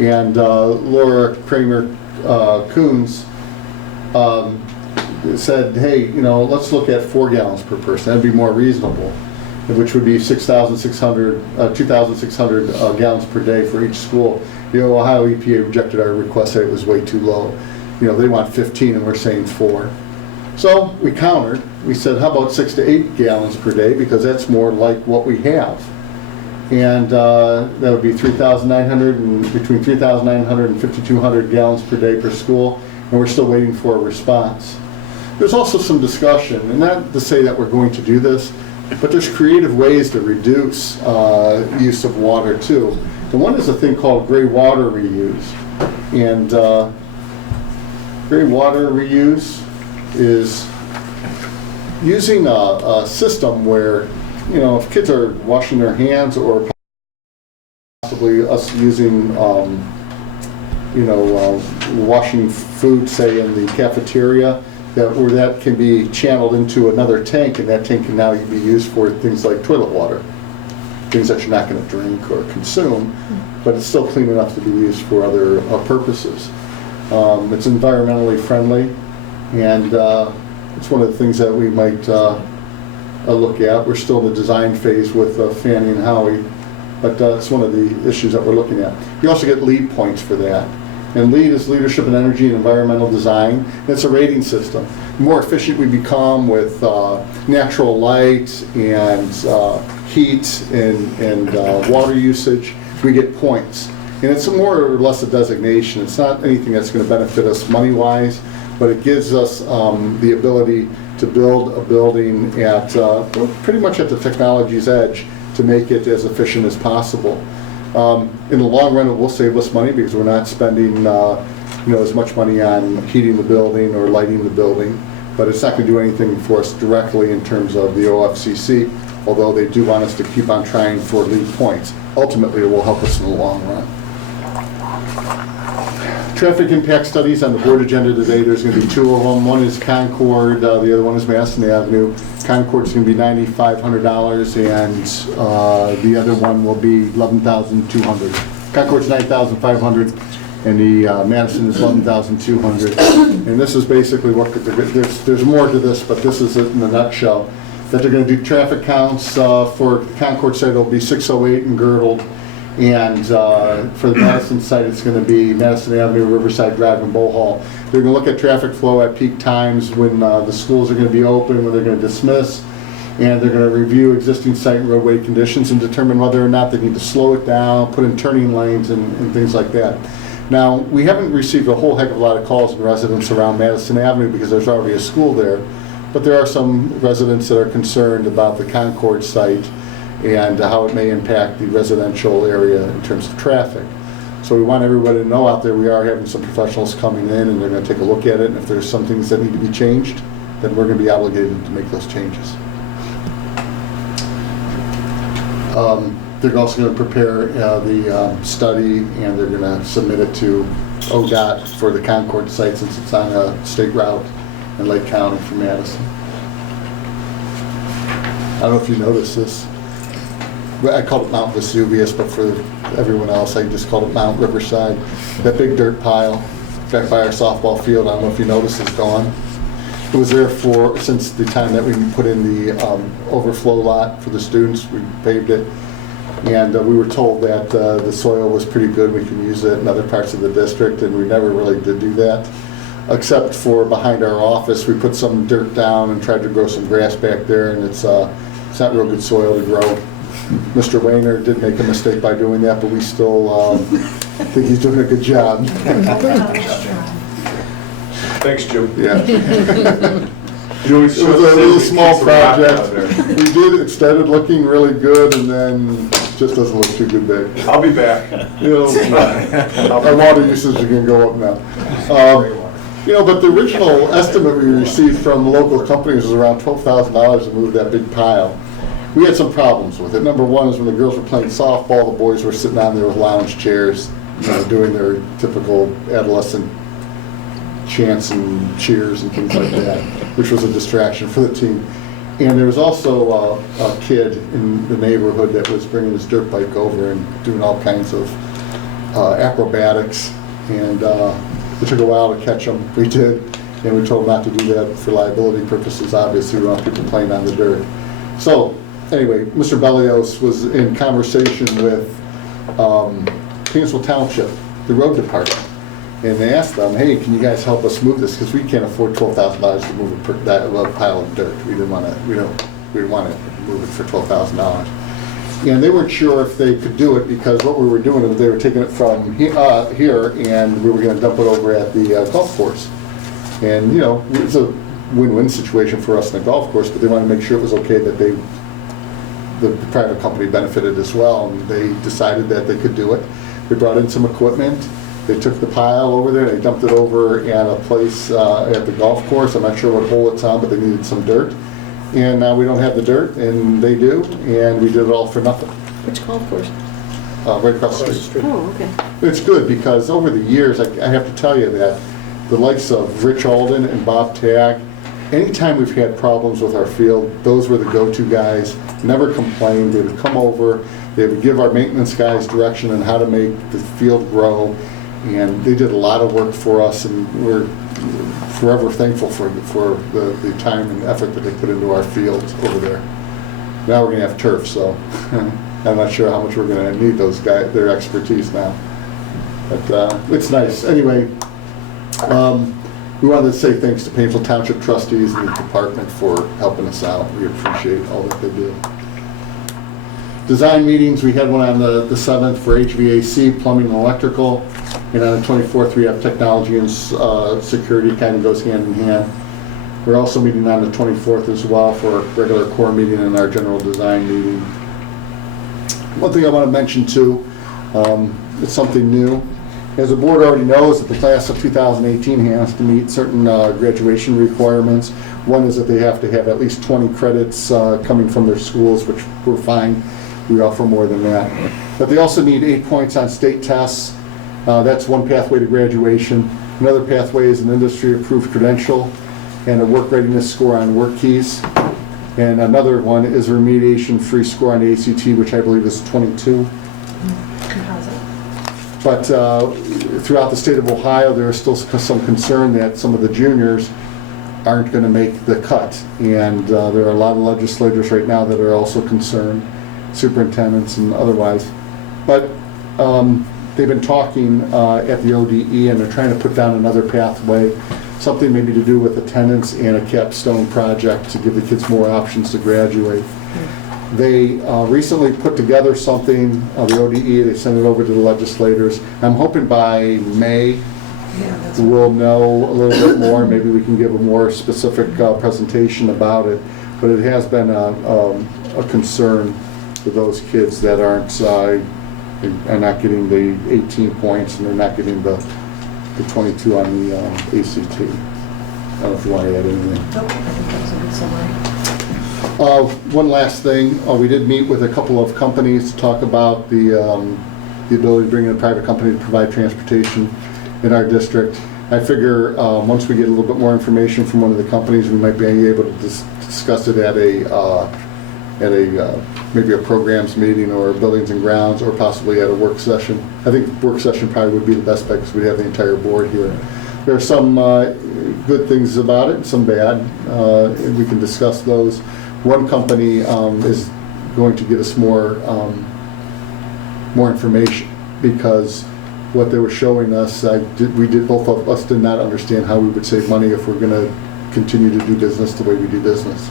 And Laura Kramer Coons said, hey, let's look at 4 gallons per person. That'd be more reasonable, which would be 2,600 gallons per day for each school. The Ohio EPA rejected our request, said it was way too low. They want 15 and we're saying 4. So we countered. We said, how about 6 to 8 gallons per day, because that's more like what we have. And that would be 3,900 and between 3,900 and 5,200 gallons per day per school, and we're still waiting for a response. There's also some discussion, and not to say that we're going to do this, but there's creative ways to reduce use of water too. And one is a thing called gray water reuse. And gray water reuse is using a system where, if kids are washing their hands, or possibly us using, washing food, say, in the cafeteria, where that can be channeled into another tank, and that tank can now be used for things like toilet water, things that you're not going to drink or consume, but it's still clean enough to be used for other purposes. It's environmentally friendly, and it's one of the things that we might look at. We're still in the design phase with Fannie and Howie, but it's one of the issues that we're looking at. You also get LEED points for that. And LEED is Leadership in Energy and Environmental Design. It's a rating system. The more efficient we become with natural light and heat and water usage, we get points. And it's more or less a designation. It's not anything that's going to benefit us money-wise, but it gives us the ability to build a building at pretty much at the technology's edge to make it as efficient as possible. In the long run, it will save us money because we're not spending as much money on heating the building or lighting the building, but it's not going to do anything for us directly in terms of the OFCC, although they do want us to keep on trying for LEED points. Ultimately, it will help us in the long run. Traffic impact studies on the board agenda today. There's going to be 2 of them. One is Concord, the other one is Madison Avenue. Concord's going to be $9,500, and the other one will be $11,200. Concord's $9,500, and the Madison is $11,200. And this is basically what there's more to this, but this is it in a nutshell. That they're going to do traffic counts for the Concord site. It'll be 608 and girdled. And for the Madison site, it's going to be Madison Avenue, Riverside Drive, and Bohol. They're going to look at traffic flow at peak times when the schools are going to be open, when they're going to dismiss, and they're going to review existing site and roadway conditions and determine whether or not they need to slow it down, put in turning lanes, and things like that. Now, we haven't received a whole heck of a lot of calls from residents around Madison Avenue because there's already a school there, but there are some residents that are concerned about the Concord site and how it may impact the residential area in terms of traffic. So we want everybody to know out there we are having some professionals coming in, and they're going to take a look at it, and if there's some things that need to be changed, then we're going to be obligated to make those changes. They're also going to prepare the study, and they're going to submit it to ODOT for the Concord site, since it's on a state route in Lake County from Madison. I don't know if you noticed this. Well, I called it Mount Vesuvius, but for everyone else, I just called it Mount Riverside. That big dirt pile back by our softball field, I don't know if you noticed, it's gone. It was there since the time that we put in the overflow lot for the students. We paved it, and we were told that the soil was pretty good. We can use it in other parts of the district, and we never really did do that, except for behind our office. We put some dirt down and tried to grow some grass back there, and it's not real good soil to grow. Mr. Wayner did make a mistake by doing that, but we still think he's doing a good job. Thanks, Jim. Yeah. You always It was a little small project. We did, it started looking really good, and then just doesn't look too good there. I'll be back. Our water usage is gonna go up now. But the original estimate we received from local companies was around $12,000 to move that big pile. We had some problems with it. Number one is when the girls were playing softball, the boys were sitting on there with lounge chairs, doing their typical adolescent chants and cheers and things like that, which was a distraction for the team. And there was also a kid in the neighborhood that was bringing his dirt bike over and doing all kinds of acrobatics, and it took a while to catch him. We did, and we told him not to do that for liability purposes. Obviously, we don't want people playing on the dirt. So anyway, Mr. Bellios was in conversation with Painesville Township, the road department. And they asked them, hey, can you guys help us move this? Because we can't afford $12,000 to move that pile of dirt. We didn't want to move it for $12,000. And they weren't sure if they could do it, because what we were doing is they were taking it from here, and we were going to dump it over at the golf course. And it's a win-win situation for us in the golf course, but they wanted to make sure it was okay that the private company benefited as well, and they decided that they could do it. They brought in some equipment. They took the pile over there, they dumped it over at a place at the golf course. I'm not sure what hole it's on, but they needed some dirt. And now we don't have the dirt, and they do, and we did it all for nothing. Which golf course? Right across the street. Oh, okay. It's good, because over the years, I have to tell you that the likes of Rich Alden and Bob Tagg, anytime we've had problems with our field, those were the go-to guys. Never complained. They would come over, they would give our maintenance guys direction on how to make the field grow. And they did a lot of work for us, and we're forever thankful for the time and effort that they put into our fields over there. Now we're going to have turf, so I'm not sure how much we're going to need those guys, their expertise now. But it's nice. Anyway, we wanted to say thanks to Painesville Township trustees and the department for helping us out. We appreciate all that they do. Design meetings, we had one on the 7th for HVAC, plumbing, and electrical. And on the 24th, we have technology and security, kind of goes hand in hand. We're also meeting on the 24th as well for a regular core meeting and our general design meeting. One thing I want to mention too, it's something new. As the board already knows, that the class of 2018 has to meet certain graduation requirements. One is that they have to have at least 20 credits coming from their schools, which we're fine. We offer more than that. But they also need 8 points on state tests. That's one pathway to graduation. Another pathway is an industry-approved credential and a work readiness score on work keys. And another one is a remediation-free score on the ACT, which I believe is 22. But throughout the state of Ohio, there is still some concern that some of the juniors aren't going to make the cut. And there are a lot of legislators right now that are also concerned, superintendents and otherwise. But they've been talking at the ODE, and they're trying to put down another pathway, something maybe to do with attendance and a capstone project to give the kids more options to graduate. They recently put together something, the ODE, they sent it over to the legislators. I'm hoping by May we'll know a little bit more. Maybe we can give a more specific presentation about it. But it has been a concern for those kids that are not getting the 18 points, and they're not getting the 22 on the ACT. I don't know if you want to add anything. Nope, I think that was a good summary. One last thing, we did meet with a couple of companies to talk about the ability to bring in a private company to provide transportation in our district. I figure once we get a little bit more information from one of the companies, we might be able to discuss it at maybe a programs meeting or buildings and grounds, or possibly at a work session. I think work session probably would be the best bet because we have the entire board here. There are some good things about it and some bad, and we can discuss those. One company is going to get us more information, because what they were showing us, both of us did not understand how we would save money if we're going to continue to do business the way we do business.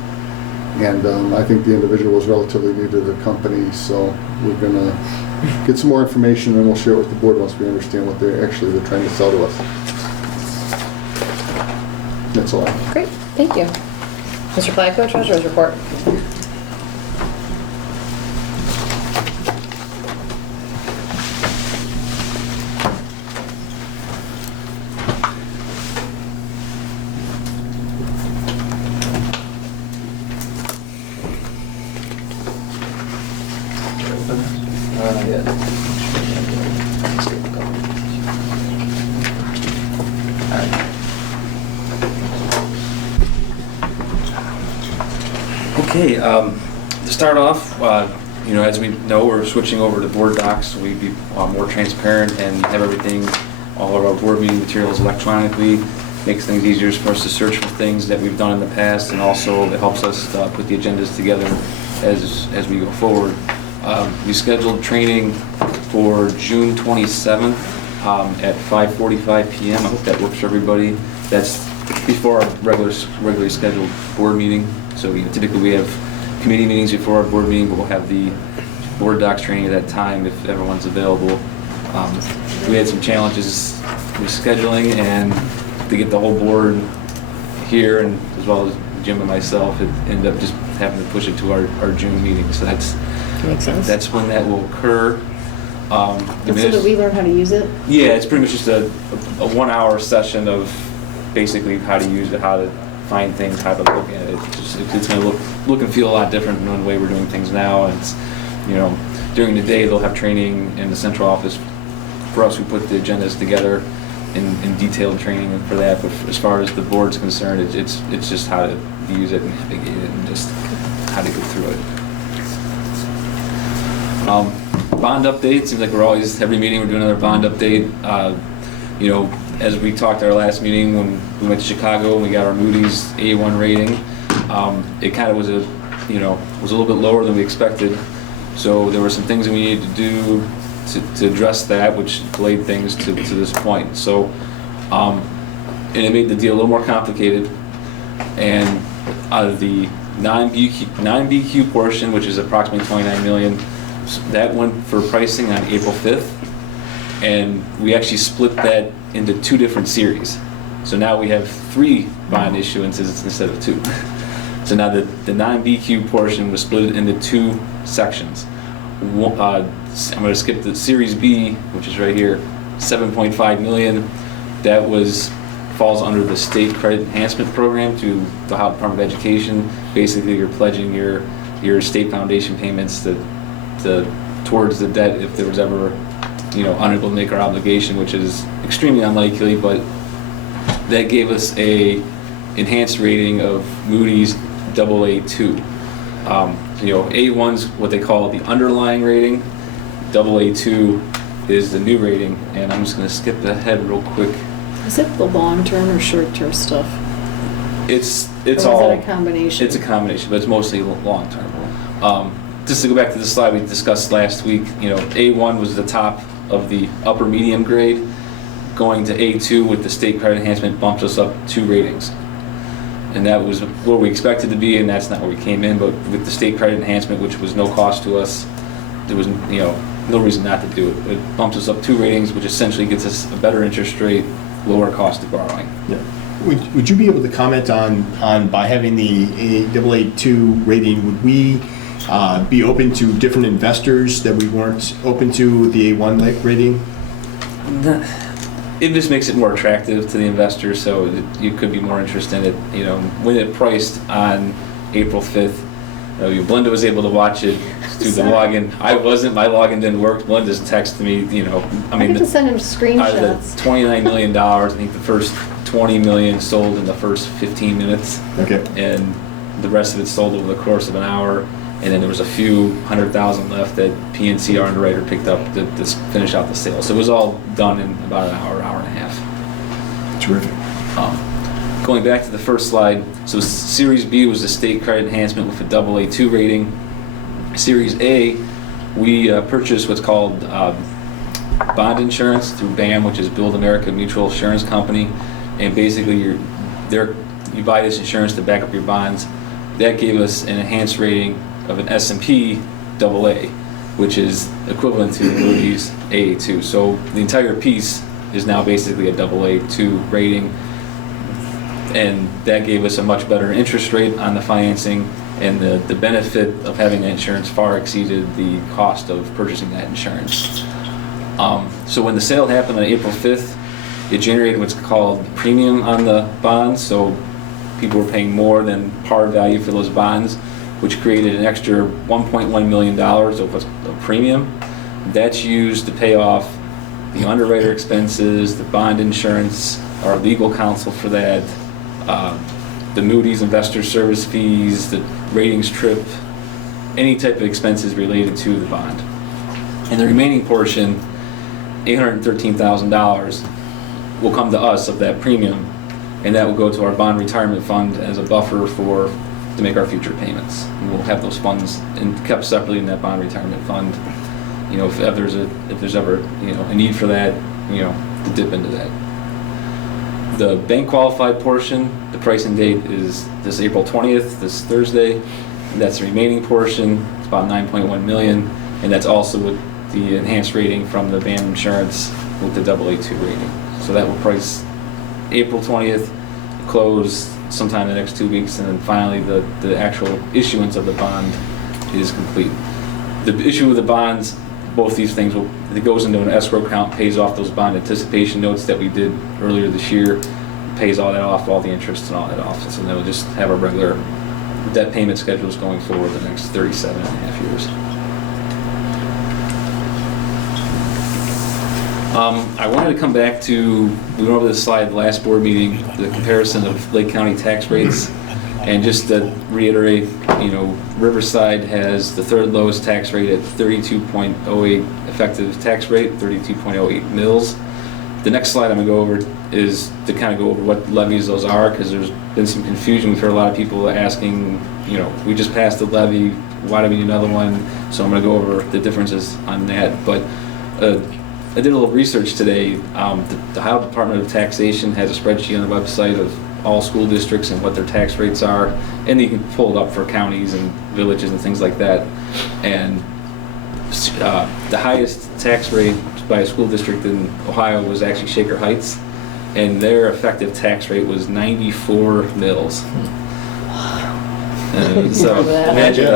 And I think the individual was relatively new to the company, so we're going to get some more information and we'll share it with the board once we understand what they're trying to sell to us. That's all. Great, thank you. Mr. Placco, Treasurer's Report. Okay, to start off, as we know, we're switching over to board docs, so we'd be more transparent and have everything, all of our board meeting materials electronically. Makes things easier for us to search for things that we've done in the past, and also it helps us put the agendas together as we go forward. We scheduled training for June 27th at 5:45 p.m. I hope that works for everybody. That's before our regularly scheduled board meeting. So typically we have committee meetings before our board meeting, but we'll have the board docs training at that time if everyone's available. We had some challenges with scheduling, and to get the whole board here, and as well as Jim and myself, it ended up just having to push it to our June meeting. So makes sense. That's when that will occur. So that we learn how to use it? Yeah, it's pretty much just a 1 hour session of basically how to use it, how to find things, how to look at it. It's going to look and feel a lot different than the way we're doing things now. And it's, during the day they'll have training in the central office for us who put the agendas together in detailed training for that. But as far as the board's concerned, it's just how to use it and navigate it and just how to go through it. Bond update, seems like every meeting we're doing another bond update. As we talked at our last meeting when we went to Chicago and we got our Moody's A1 rating, it kind of was a little bit lower than we expected. So there were some things that we needed to do to address that, which delayed things to this point. So, and it made the deal a little more complicated. And out of the non-BQ portion, which is approximately $29 million, that went for pricing on April 5th. And we actually split that into 2 different series. So now we have 3 bond issuances instead of 2. So now the non-BQ portion was split into 2 sections. I'm going to skip the Series B, which is right here, $7.5 million. That falls under the State Credit Enhancement Program to the Ohio Department of Education. Basically, you're pledging your state foundation payments towards the debt if there was ever unable to make our obligation, which is extremely unlikely, but that gave us a enhanced rating of Moody's AA2. A1's what they call the underlying rating. AA2 is the new rating, and I'm just going to skip ahead real quick. Is it the long-term or short-term stuff? It's all. Is it a combination? It's a combination, but it's mostly long-term. Just to go back to the slide we discussed last week, A1 was the top of the upper medium grade. Going to A2 with the state credit enhancement bumped us up 2 ratings. And that was where we expected to be, and that's not where we came in. But with the state credit enhancement, which was no cost to us, there was no reason not to do it. It bumps us up 2 ratings, which essentially gets us a better interest rate, lower cost of borrowing. Yeah. Would you be able to comment on by having the AA2 rating, would we be open to different investors that we weren't open to with the A1 rating? It just makes it more attractive to the investors, so you could be more interested in it. When it priced on April 5th, Belinda was able to watch it through the login. I wasn't. My login didn't work. Belinda just texted me. I I mean, need to send him out of screenshots. the $29 million, I think the first 20 million sold in the first 15 minutes, Okay. and the rest of it sold over the course of an hour. And then there was a few 100,000 left that PNC, our underwriter, picked up to finish out the sale. So it was all done in about an hour, hour and a half. Terrific. Going back to the first slide, so Series B was the state credit enhancement with a AA2 rating. Series A, we purchased what's called bond insurance through BAM, which is Build America Mutual Insurance Company. And basically, you buy this insurance to back up your bonds. That gave us an enhanced rating of an S&P AA, which is equivalent to Moody's AA2. So the entire piece is now basically a AA2 rating. And that gave us a much better interest rate on the financing, and the benefit of having that insurance far exceeded the cost of purchasing that insurance. So when the sale happened on April 5th, it generated what's called premium on the bonds, so people were paying more than par value for those bonds, which created an extra $1.1 million of premium. That's used to pay off the underwriter expenses, the bond insurance, our legal counsel for that, the Moody's investor service fees, the ratings trip, any type of expenses related to the bond. And the remaining portion, $813,000, will come to us of that premium, and that will go to our bond retirement fund as a buffer to make our future payments. And we'll have those funds kept separately in that bond retirement fund. If there's ever a need for that, to dip into that. The bank qualified portion, the pricing date is this April 20th, this Thursday. And that's the remaining portion. It's about 9.1 million, and that's also with the enhanced rating from the BAM insurance with the AA2 rating. So that will price April 20th, close sometime in the next 2 weeks, and then finally the actual issuance of the bond is complete. The issue of the bonds, both these things, it goes into an escrow account, pays off those bond anticipation notes that we did earlier this year, pays all that off, all the interest and all that off. So then we'll just have our regular debt payment schedules going forward the next 37 and a half years. I wanted to come back to, we went over this slide last board meeting, the comparison of Lake County tax rates. And just to reiterate, Riverside has the third lowest tax rate at 32.08 effective tax rate, 32.08 mils. The next slide I'm going to go over is to kind of go over what levies those are, because there's been some confusion. We've heard a lot of people asking, we just passed the levy, why do we need another one? So I'm going to go over the differences on that. But I did a little research today. The Ohio Department of Taxation has a spreadsheet on the website of all school districts and what their tax rates are, and you can pull it up for counties and villages and things like that. And the highest tax rate by a school district in Ohio was actually Shaker Heights, and their effective tax rate was 94 mils. And so imagine,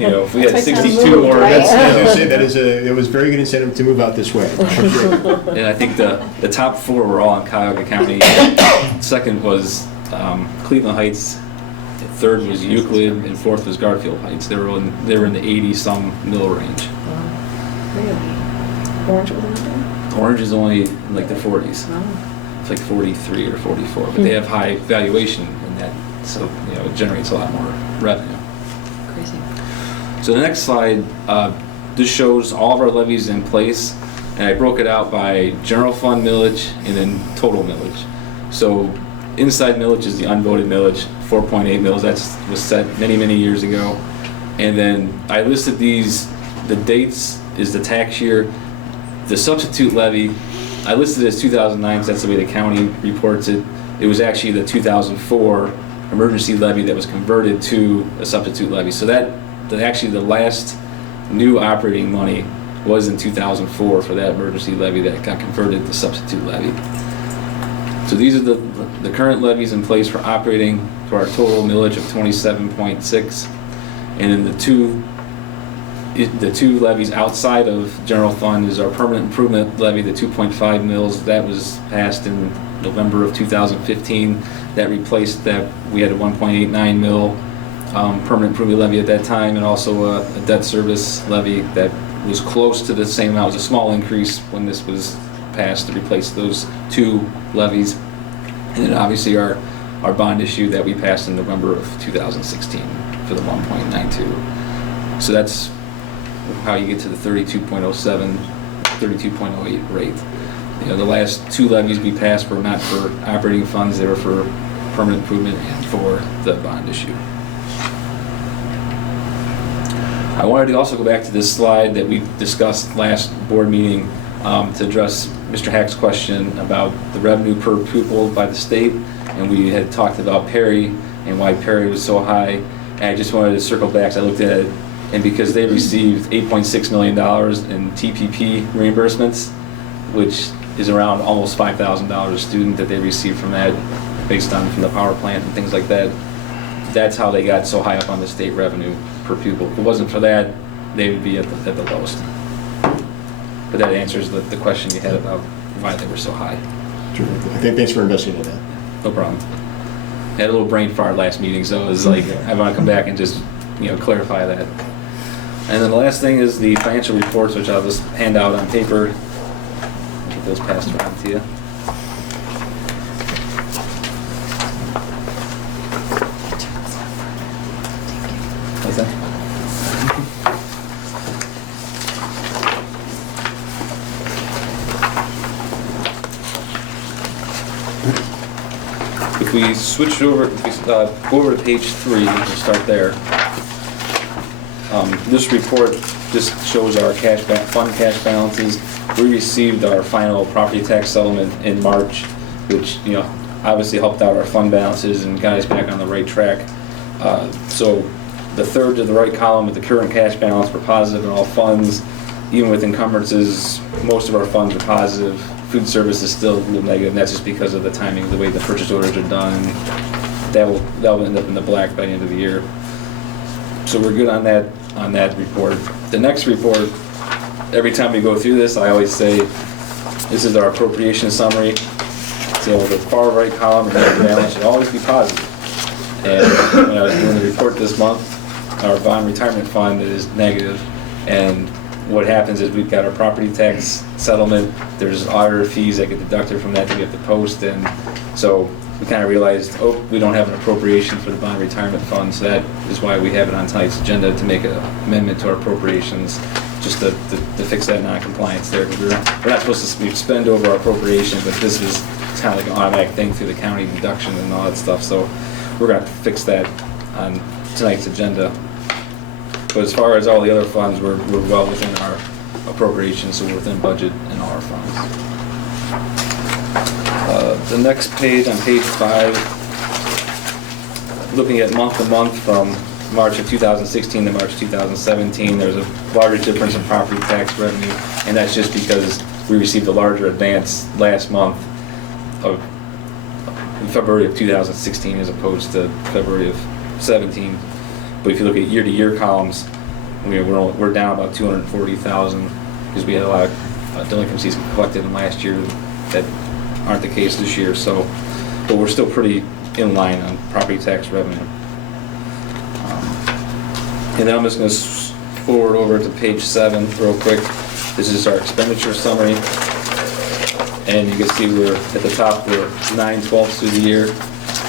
if we had 62 more. Right? It was very good incentive to move out this way. And I think the top four were all in Cuyahoga County. Second was Cleveland Heights. Third was Euclid, and fourth was Garfield Heights. They were in the 80-some mil range. Really? Orange was in Orange is only in like the 40s. Oh. It's like 43 or 44, but they have high valuation in that, so it generates a lot more revenue. Crazy. So the next slide, this shows all of our levies in place, and I broke it out by general fund millage and then total millage. So inside millage is the unvoted millage, 4.8 mils. That was set many, many years ago. And then I listed these, the dates is the tax year. The substitute levy, I listed it as 2009 because that's the way the county reports it. It was actually the 2004 emergency levy that was converted to a substitute levy. So actually the last new operating money was in 2004 for that emergency levy that got converted to substitute levy. So these are the current levies in place for operating for our total millage of 27.6, and then the two levies outside of general fund is our permanent improvement levy, the 2.5 mils. That was passed in November of 2015. That replaced that. We had a 1.89 mil permanent improvement levy at that time, and also a debt service levy that was close to the same amount. It was a small increase when this was passed to replace those two levies. And then obviously our bond issue that we passed in November of 2016 for the 1.92. So that's how you get to the 32.07, 32.08 rate. You know, the last two levies we passed were not for operating funds, they were for permanent improvement and for the bond issue. I wanted to also go back to this slide that we discussed last board meeting to address Mr. Hack's question about the revenue per pupil by the state, and we had talked about Perry and why Perry was so high. And I just wanted to circle back, so I looked at it, and because they received $8.6 million in TPP reimbursements, which is around almost $5,000 a student that they received from that, based on from the power plant and things like that. That's how they got so high up on the state revenue per pupil. If it wasn't for that, they would be at the lowest. But that answers the question you had about why they were so high. Terrific. Thanks for investigating that. No problem. I had a little brain fart last meeting, so it was like, I want to come back and just, clarify that. And then the last thing is the financial reports, which I'll just hand out on paper. Get those passed around to you. What's that? If we switch over, go over to page 3, we'll start there. This report just shows our fund cash balances. We received our final property tax settlement in March, which obviously helped out our fund balances and got us back on the right track. So the third to the right column with the current cash balance, we're positive in all funds. Even with encumbrances, most of our funds are positive. Food service is still a little negative, and that's just because of the timing of the way the purchase orders are done. That will end up in the black by the end of the year. So we're good on that report. The next report, every time we go through this, I always say, this is our appropriation summary. So the far right column and the balance should always be positive. And when I was doing the report this month, our bond retirement fund is negative, and what happens is we've got our property tax settlement, there's auditor fees that get deducted from that we have to post, and so we kind of realized, we don't have an appropriation for the bond retirement fund, so that is why we have it on tonight's agenda to make an amendment to our appropriations, just to fix that non-compliance there. We're not supposed to spend over our appropriation, but this is kind of like an automatic thing through the county deduction and all that stuff, so we're going to fix that on tonight's agenda. But as far as all the other funds, we're well within our appropriations, so we're within budget in all our funds. The next page, on page 5, looking at month to month from March of 2016 to March 2017, there's a larger difference in property tax revenue, and that's just because we received a larger advance last month in February of 2016 as opposed to February of 17. But if you look at year-to-year columns, we're down about $240,000 because we had a lot of delinquencies collected in last year that aren't the case this year. So, but we're still pretty in line on property tax revenue. And then I'm just going to forward over to page 7 real quick. This is our expenditure summary, and you can see we're at the top. We're 9/12 through the year.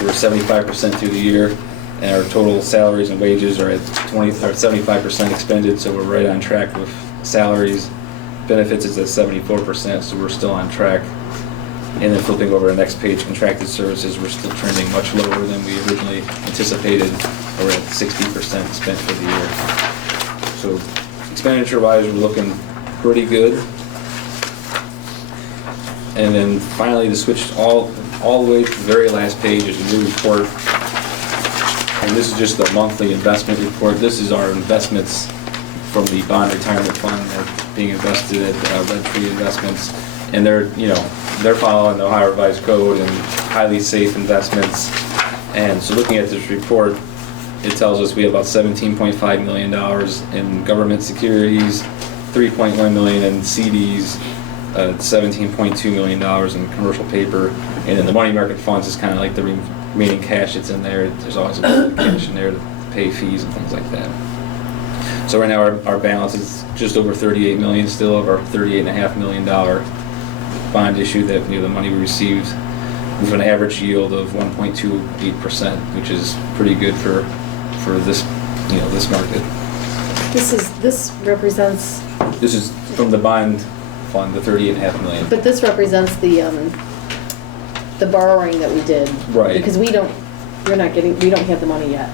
We're 75% through the year. And our total salaries and wages are at 75% expended, so we're right on track with salaries. Benefits is at 74%, so we're still on track. And then flipping over to the next page, contracted services, we're still trending much lower than we originally anticipated. We're at 60% spent for the year. So expenditure-wise, we're looking pretty good. And then finally, to switch all the way to the very last page is a new report. And this is just the monthly investment report. This is our investments from the bond retirement fund that are being invested at Red Tree Investments. And they're following the Ohio Revised Code and highly safe investments. And so looking at this report, it tells us we have about $17.5 million in government securities, $3.1 million in CDs, $17.2 million in commercial paper, and then the money market funds is kind of like the remaining cash that's in there. There's always a bit of cash in there to pay fees and things like that. So right now our balance is just over 38 million still of our $38.5 million bond issue that, the money we received with an average yield of 1.28%, which is pretty good for this, this market. This represents, This is from the bond fund, the $38.5 million. but this represents the borrowing that we did. Right. Because we don't have the money yet.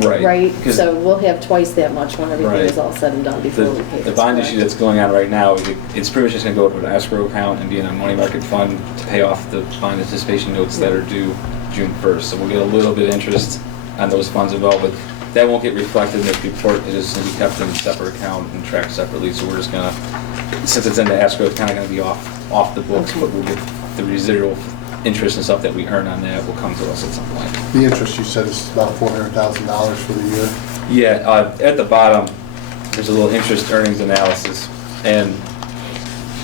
Right? 'Cause So we'll have twice that much when everything Right. is all said and done before we pay The this. bond correct? issue that's going on right now, it's pretty much just gonna go to an escrow account and be in a money market fund to pay off the bond anticipation notes that are due June 1st. So we'll get a little bit of interest on those funds as well, but that won't get reflected in the report. It is gonna be kept in a separate account and tracked separately. So we're just gonna, since it's in the escrow, it's kinda gonna be off the books, but we'll get the residual interest and stuff that we earn on that will come to us at some point. The interest you said is about $400,000 for the year. Yeah, at the bottom, there's a little interest earnings analysis, and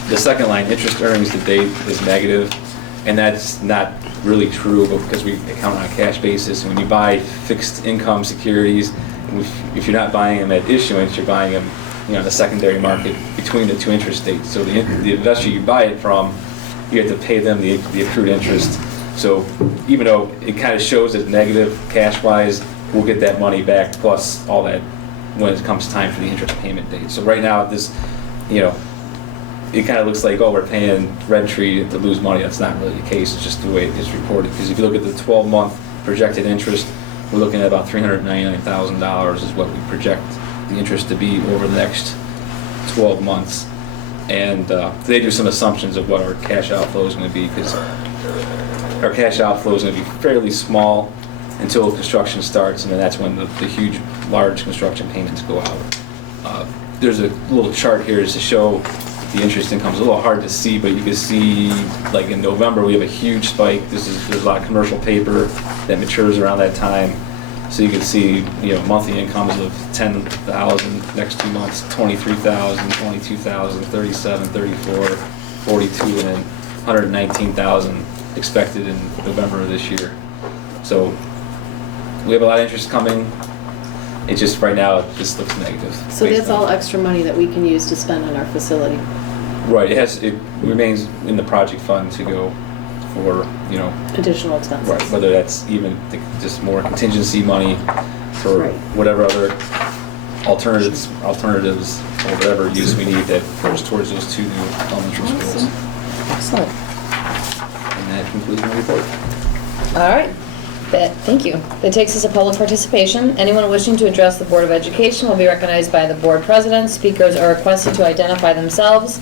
the second line, interest earnings to date, is negative, and that's not really true, but because we account on a cash basis, and when you buy fixed income securities, and if you're not buying them at issuance, you're buying them, in the secondary market between the two interest dates. So the investor you buy it from, you have to pay them the accrued interest. So even though it kind of shows as negative cash-wise, we'll get that money back plus all that when it comes time for the interest payment date. So right now, this, it kind of looks like, we're paying Red Tree to lose money. That's not really the case. It's just the way it gets reported. Because if you look at the 12-month projected interest, we're looking at about $399,000 is what we project the interest to be over the next 12 months. And they do some assumptions of what our cash outflow is going to be, because our cash outflow is going to be fairly small until construction starts, and then that's when the huge, large construction payments go out. There's a little chart here to show the interest income. It's a little hard to see, but you can see, like in November, we have a huge spike. There's a lot of commercial paper that matures around that time. So you can see, monthly incomes of 10,000, next 2 months, 23,000, 22,000, 37, 34, 42, and then 119,000 expected in November of this year. So we have a lot of interest coming. It just, right now, this looks negative. So that's all extra money that we can use to spend on our facility. Right, it remains in the project fund to go for, Additional expenses. right, whether that's even just more contingency money for Right. whatever other alternatives, or whatever use we need that goes towards those two new elementary schools. Excellent. And that concludes my report. All right. Thank you. That takes us to public participation. Anyone wishing to address the Board of Education will be recognized by the board president. Speakers are requested to identify themselves,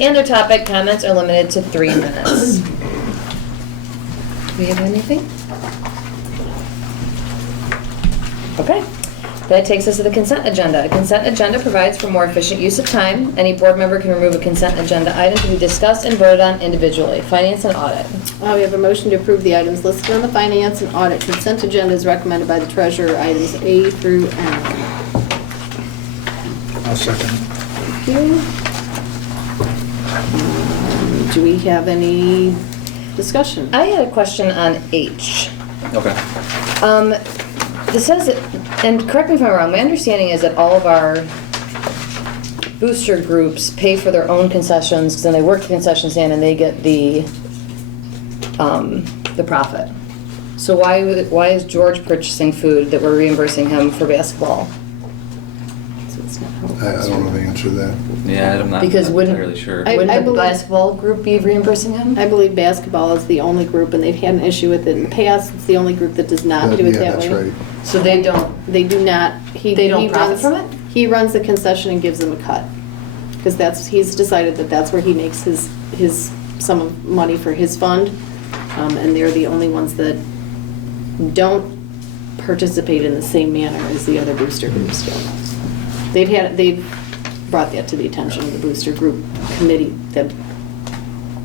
and their topic comments are limited to 3 minutes. Do we have anything? Okay. That takes us to the consent agenda. A consent agenda provides for more efficient use of time. Any board member can remove a consent agenda item to be discussed and voted on individually. Finance and audit. We have a motion to approve the items listed on the finance and audit consent agenda as recommended by the treasurer, items A through N. I'll second. Thank you. Do we have any discussion? I had a question on H. Okay. This says, and correct me if I'm wrong, my understanding is that all of our booster groups pay for their own concessions, because then they work the concession stand and they get the profit. So why is George purchasing food that we're reimbursing him for basketball? I don't know the answer to that. Yeah, I'm not Because wouldn't- entirely sure. I Wouldn't the believe- basketball group be reimbursing him? I believe basketball is the only group, and they've had an issue with it in the past. It's the only group that does not do it Yeah, that that's way. right. So they don't, They do not. They don't profit from it? He runs the concession and gives them a cut, because he's decided that that's where he makes his sum of money for his fund, and they're the only ones that don't participate in the same manner as the other booster groups do. They've brought that to the attention of the booster group committee that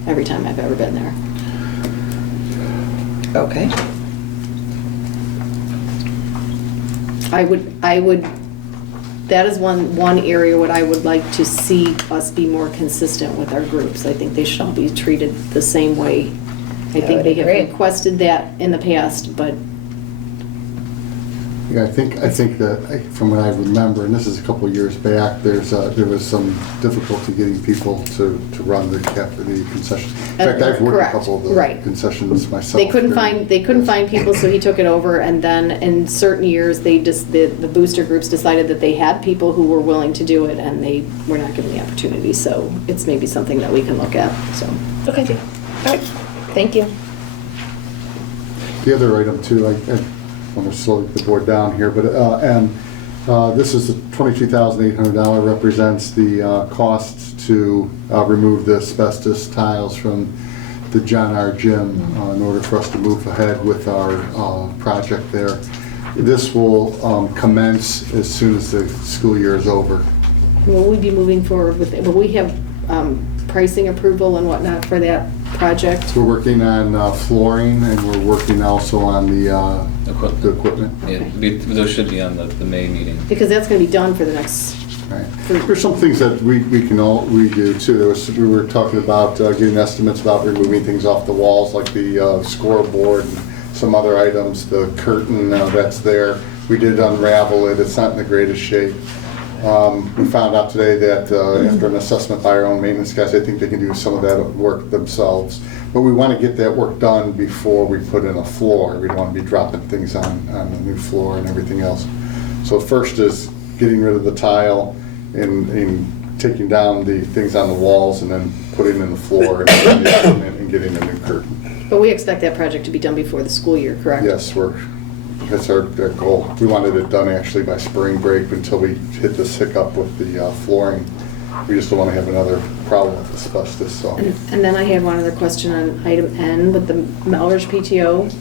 every time I've ever been there. Okay. I would, that is one area what I would like to see us be more consistent with our groups. I think they should all be treated the same way. I think would they have agree. requested that in the past, but Yeah, I think that, from what I remember, and this is a couple of years back, there was some difficulty getting people to run the concession. In fact, I've worked Correct. a couple of the Right. concessions myself. They couldn't find people, so he took it over, and then in certain years, the booster groups decided that they had people who were willing to do it, and they were not given the opportunity, so it's maybe something that we can look at, so. Okay. All right. Thank you. The other item too, I want to slow the board down here, but, this is the $22,800 represents the costs to remove the asbestos tiles from the John R. Gym in order for us to move ahead with our project there. This will commence as soon as the school year is over. Will we be moving forward with, will we have pricing approval and whatnot for that project? We're working on flooring, and we're working also on the equipment. Yeah, those should be on the May meeting. Because that's going to be done for the next, Right. There's some things that we can all redo too. We were talking about getting estimates about removing things off the walls, like the scoreboard and some other items. The curtain that's there, we did unravel it. It's not in the greatest shape. We found out today that after an assessment by our own maintenance guys, I think they can do some of that work themselves. But we want to get that work done before we put in a floor. We don't want to be dropping things on the new floor and everything else. So first is getting rid of the tile and taking down the things on the walls, and then putting in the floor and getting a new curtain. but we expect that project to be done before the school year, correct? Yes, that's our goal. We wanted it done actually by spring break until we hit this hiccup with the flooring. We just don't want to have another problem with asbestos, so. And then I had one other question on item N with the Melridge PTO,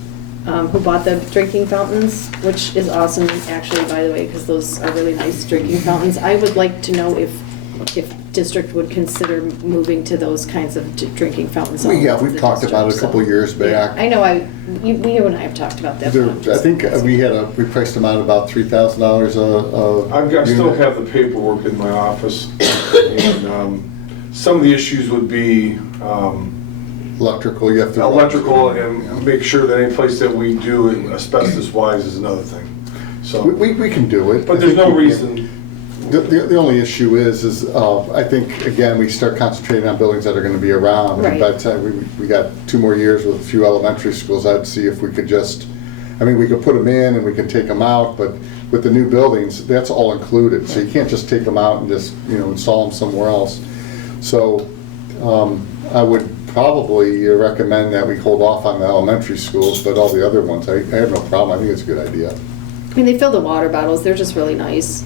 who bought the drinking fountains, which is awesome, actually, by the way, because those are really nice drinking fountains. I would like to know if district would consider moving to those kinds of drinking fountains. all Yeah, over we've the talked about it a district, couple of years Yeah, back. I know, you and I have talked about that. I think we priced them out about $3,000 a I still unit. have the paperwork in my office, and some of the issues would be Electrical, you have to. electrical, and make sure that any place that we do asbestos-wise is another thing. So, We can do it. but there's no reason. The only issue is I think, again, we start concentrating on buildings that are gonna be around. Right. And by the time we got 2 more years with a few elementary schools, I'd see if we could just, we could put them in and we could take them out, but with the new buildings, that's all included. So you can't just take them out and just, install them somewhere else. So I would probably recommend that we hold off on the elementary schools, but all the other ones, I have no problem. I think it's a good idea. They fill the water bottles, they're just really nice.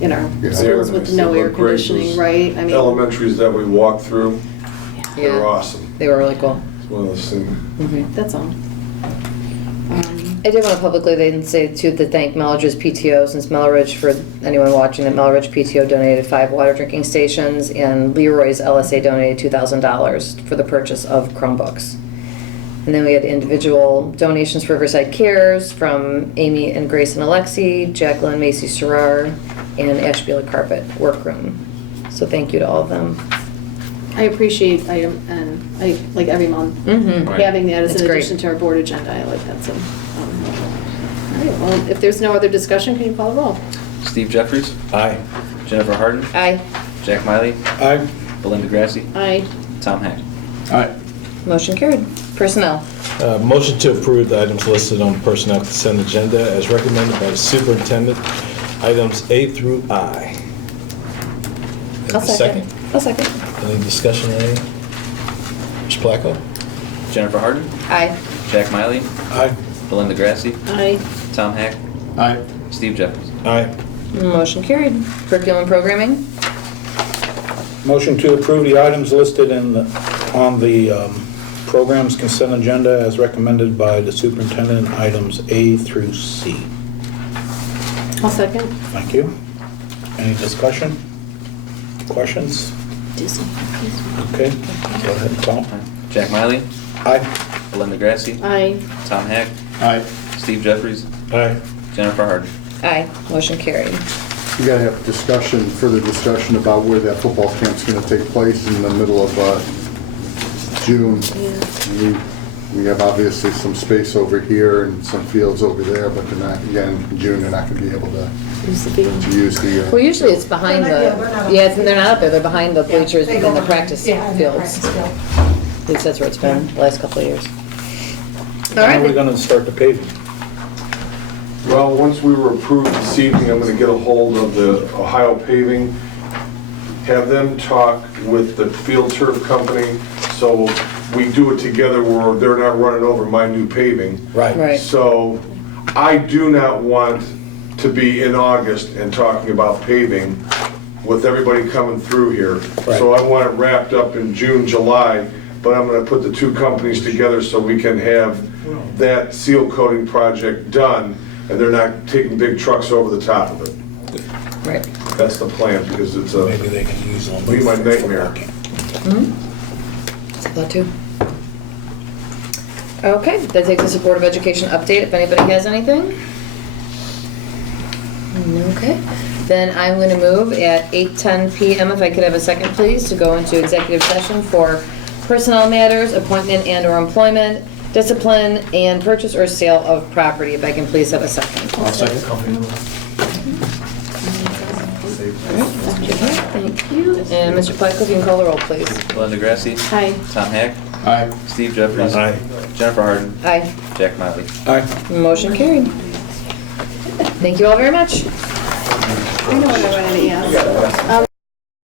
In our Yeah. schools with no They air look great. conditioning, right? Elementaries that we walked through, they're Yeah. awesome. They were really cool. It's one of those things. That's all. I did want to publicly then say too to thank Melridge's PTO, since Melridge, for anyone watching, that Melridge PTO donated 5 water drinking stations, and Leroy's LSA donated $2,000 for the purchase of Chromebooks. And then we had individual donations for Riverside Cares from Amy and Grace and Alexi, Jacqueline Macy Serrar, and Ashbila Carpet Workroom. So thank you to all of them. I appreciate item N, like every month, Mm-hmm. Right. having that as It's an great. addition to our board agenda. I like that, so. All right, well, if there's no other discussion, can you call the roll? Steve Jeffries, Aye. Jennifer Harden, Aye. Jack Miley, Aye. Belinda Grassi, Aye. Tom Hack. All right. Motion carried. Personnel. Motion to approve the items listed on personnel consent agenda as recommended by the superintendent, items A through I. I'll second. I'll second. Any discussion on any? Mr. Placco? Jennifer Harden, Aye. Jack Miley, Aye. Belinda Grassi, Aye. Tom Hack, All right. Steve Jeffries. Aye. Motion carried. Curriculum programming. Motion to approve the items listed on the program's consent agenda as recommended by the superintendent, items A through C. I'll second. Thank you. Any discussion? Questions? Okay, go ahead, Paul. Jack Miley, Aye. Belinda Grassi, Aye. Tom Hack, All right. Steve Jeffries, Aye. Jennifer Harden. Aye. Motion carried. We gotta have further discussion about where that football camp's gonna take place in the middle of June. We have obviously some space over here and some fields over there, but they're not, again, in June, they're not going to be able to Use the field. to use the, Well, usually it's behind the, they're not up there, they're behind the bleachers They within go the practice Yeah, in the fields. practice field. At least that's where it's been the last couple of years. All When are we right, gonna start the paving? Well, once we were approved this evening, I'm gonna get a hold of the Ohio Paving, have them talk with the field turf company, so we do it together where they're not running over my new paving. right. So I do not want to be in August and talking about paving with everybody coming through here. So I want it wrapped up in June, July, but I'm gonna put the two companies together so we can have that seal coating project done, and they're not taking big trucks over the top of it. Right. That's the plan, because it's Maybe a, they can use them. be my nightmare. That's a thought too. Okay, that takes us to Board of Education update, if anybody has anything. Okay, then I'm going to move at 8:10 PM, if I could have a second, please, to go into executive session for personnel matters, appointment and/or employment, discipline, and purchase or sale of property. If I can please have a second. I'll second. Thank you. And Mr. Pyko, if you can call the roll, please. Glenda Grassi, Hi. Tom Hack, Aye. Steve Jeffries. Aye. Jennifer Harden, Aye. Jack Miley. Aye. Motion carried. Thank you all very much. I know what I wanted to ask.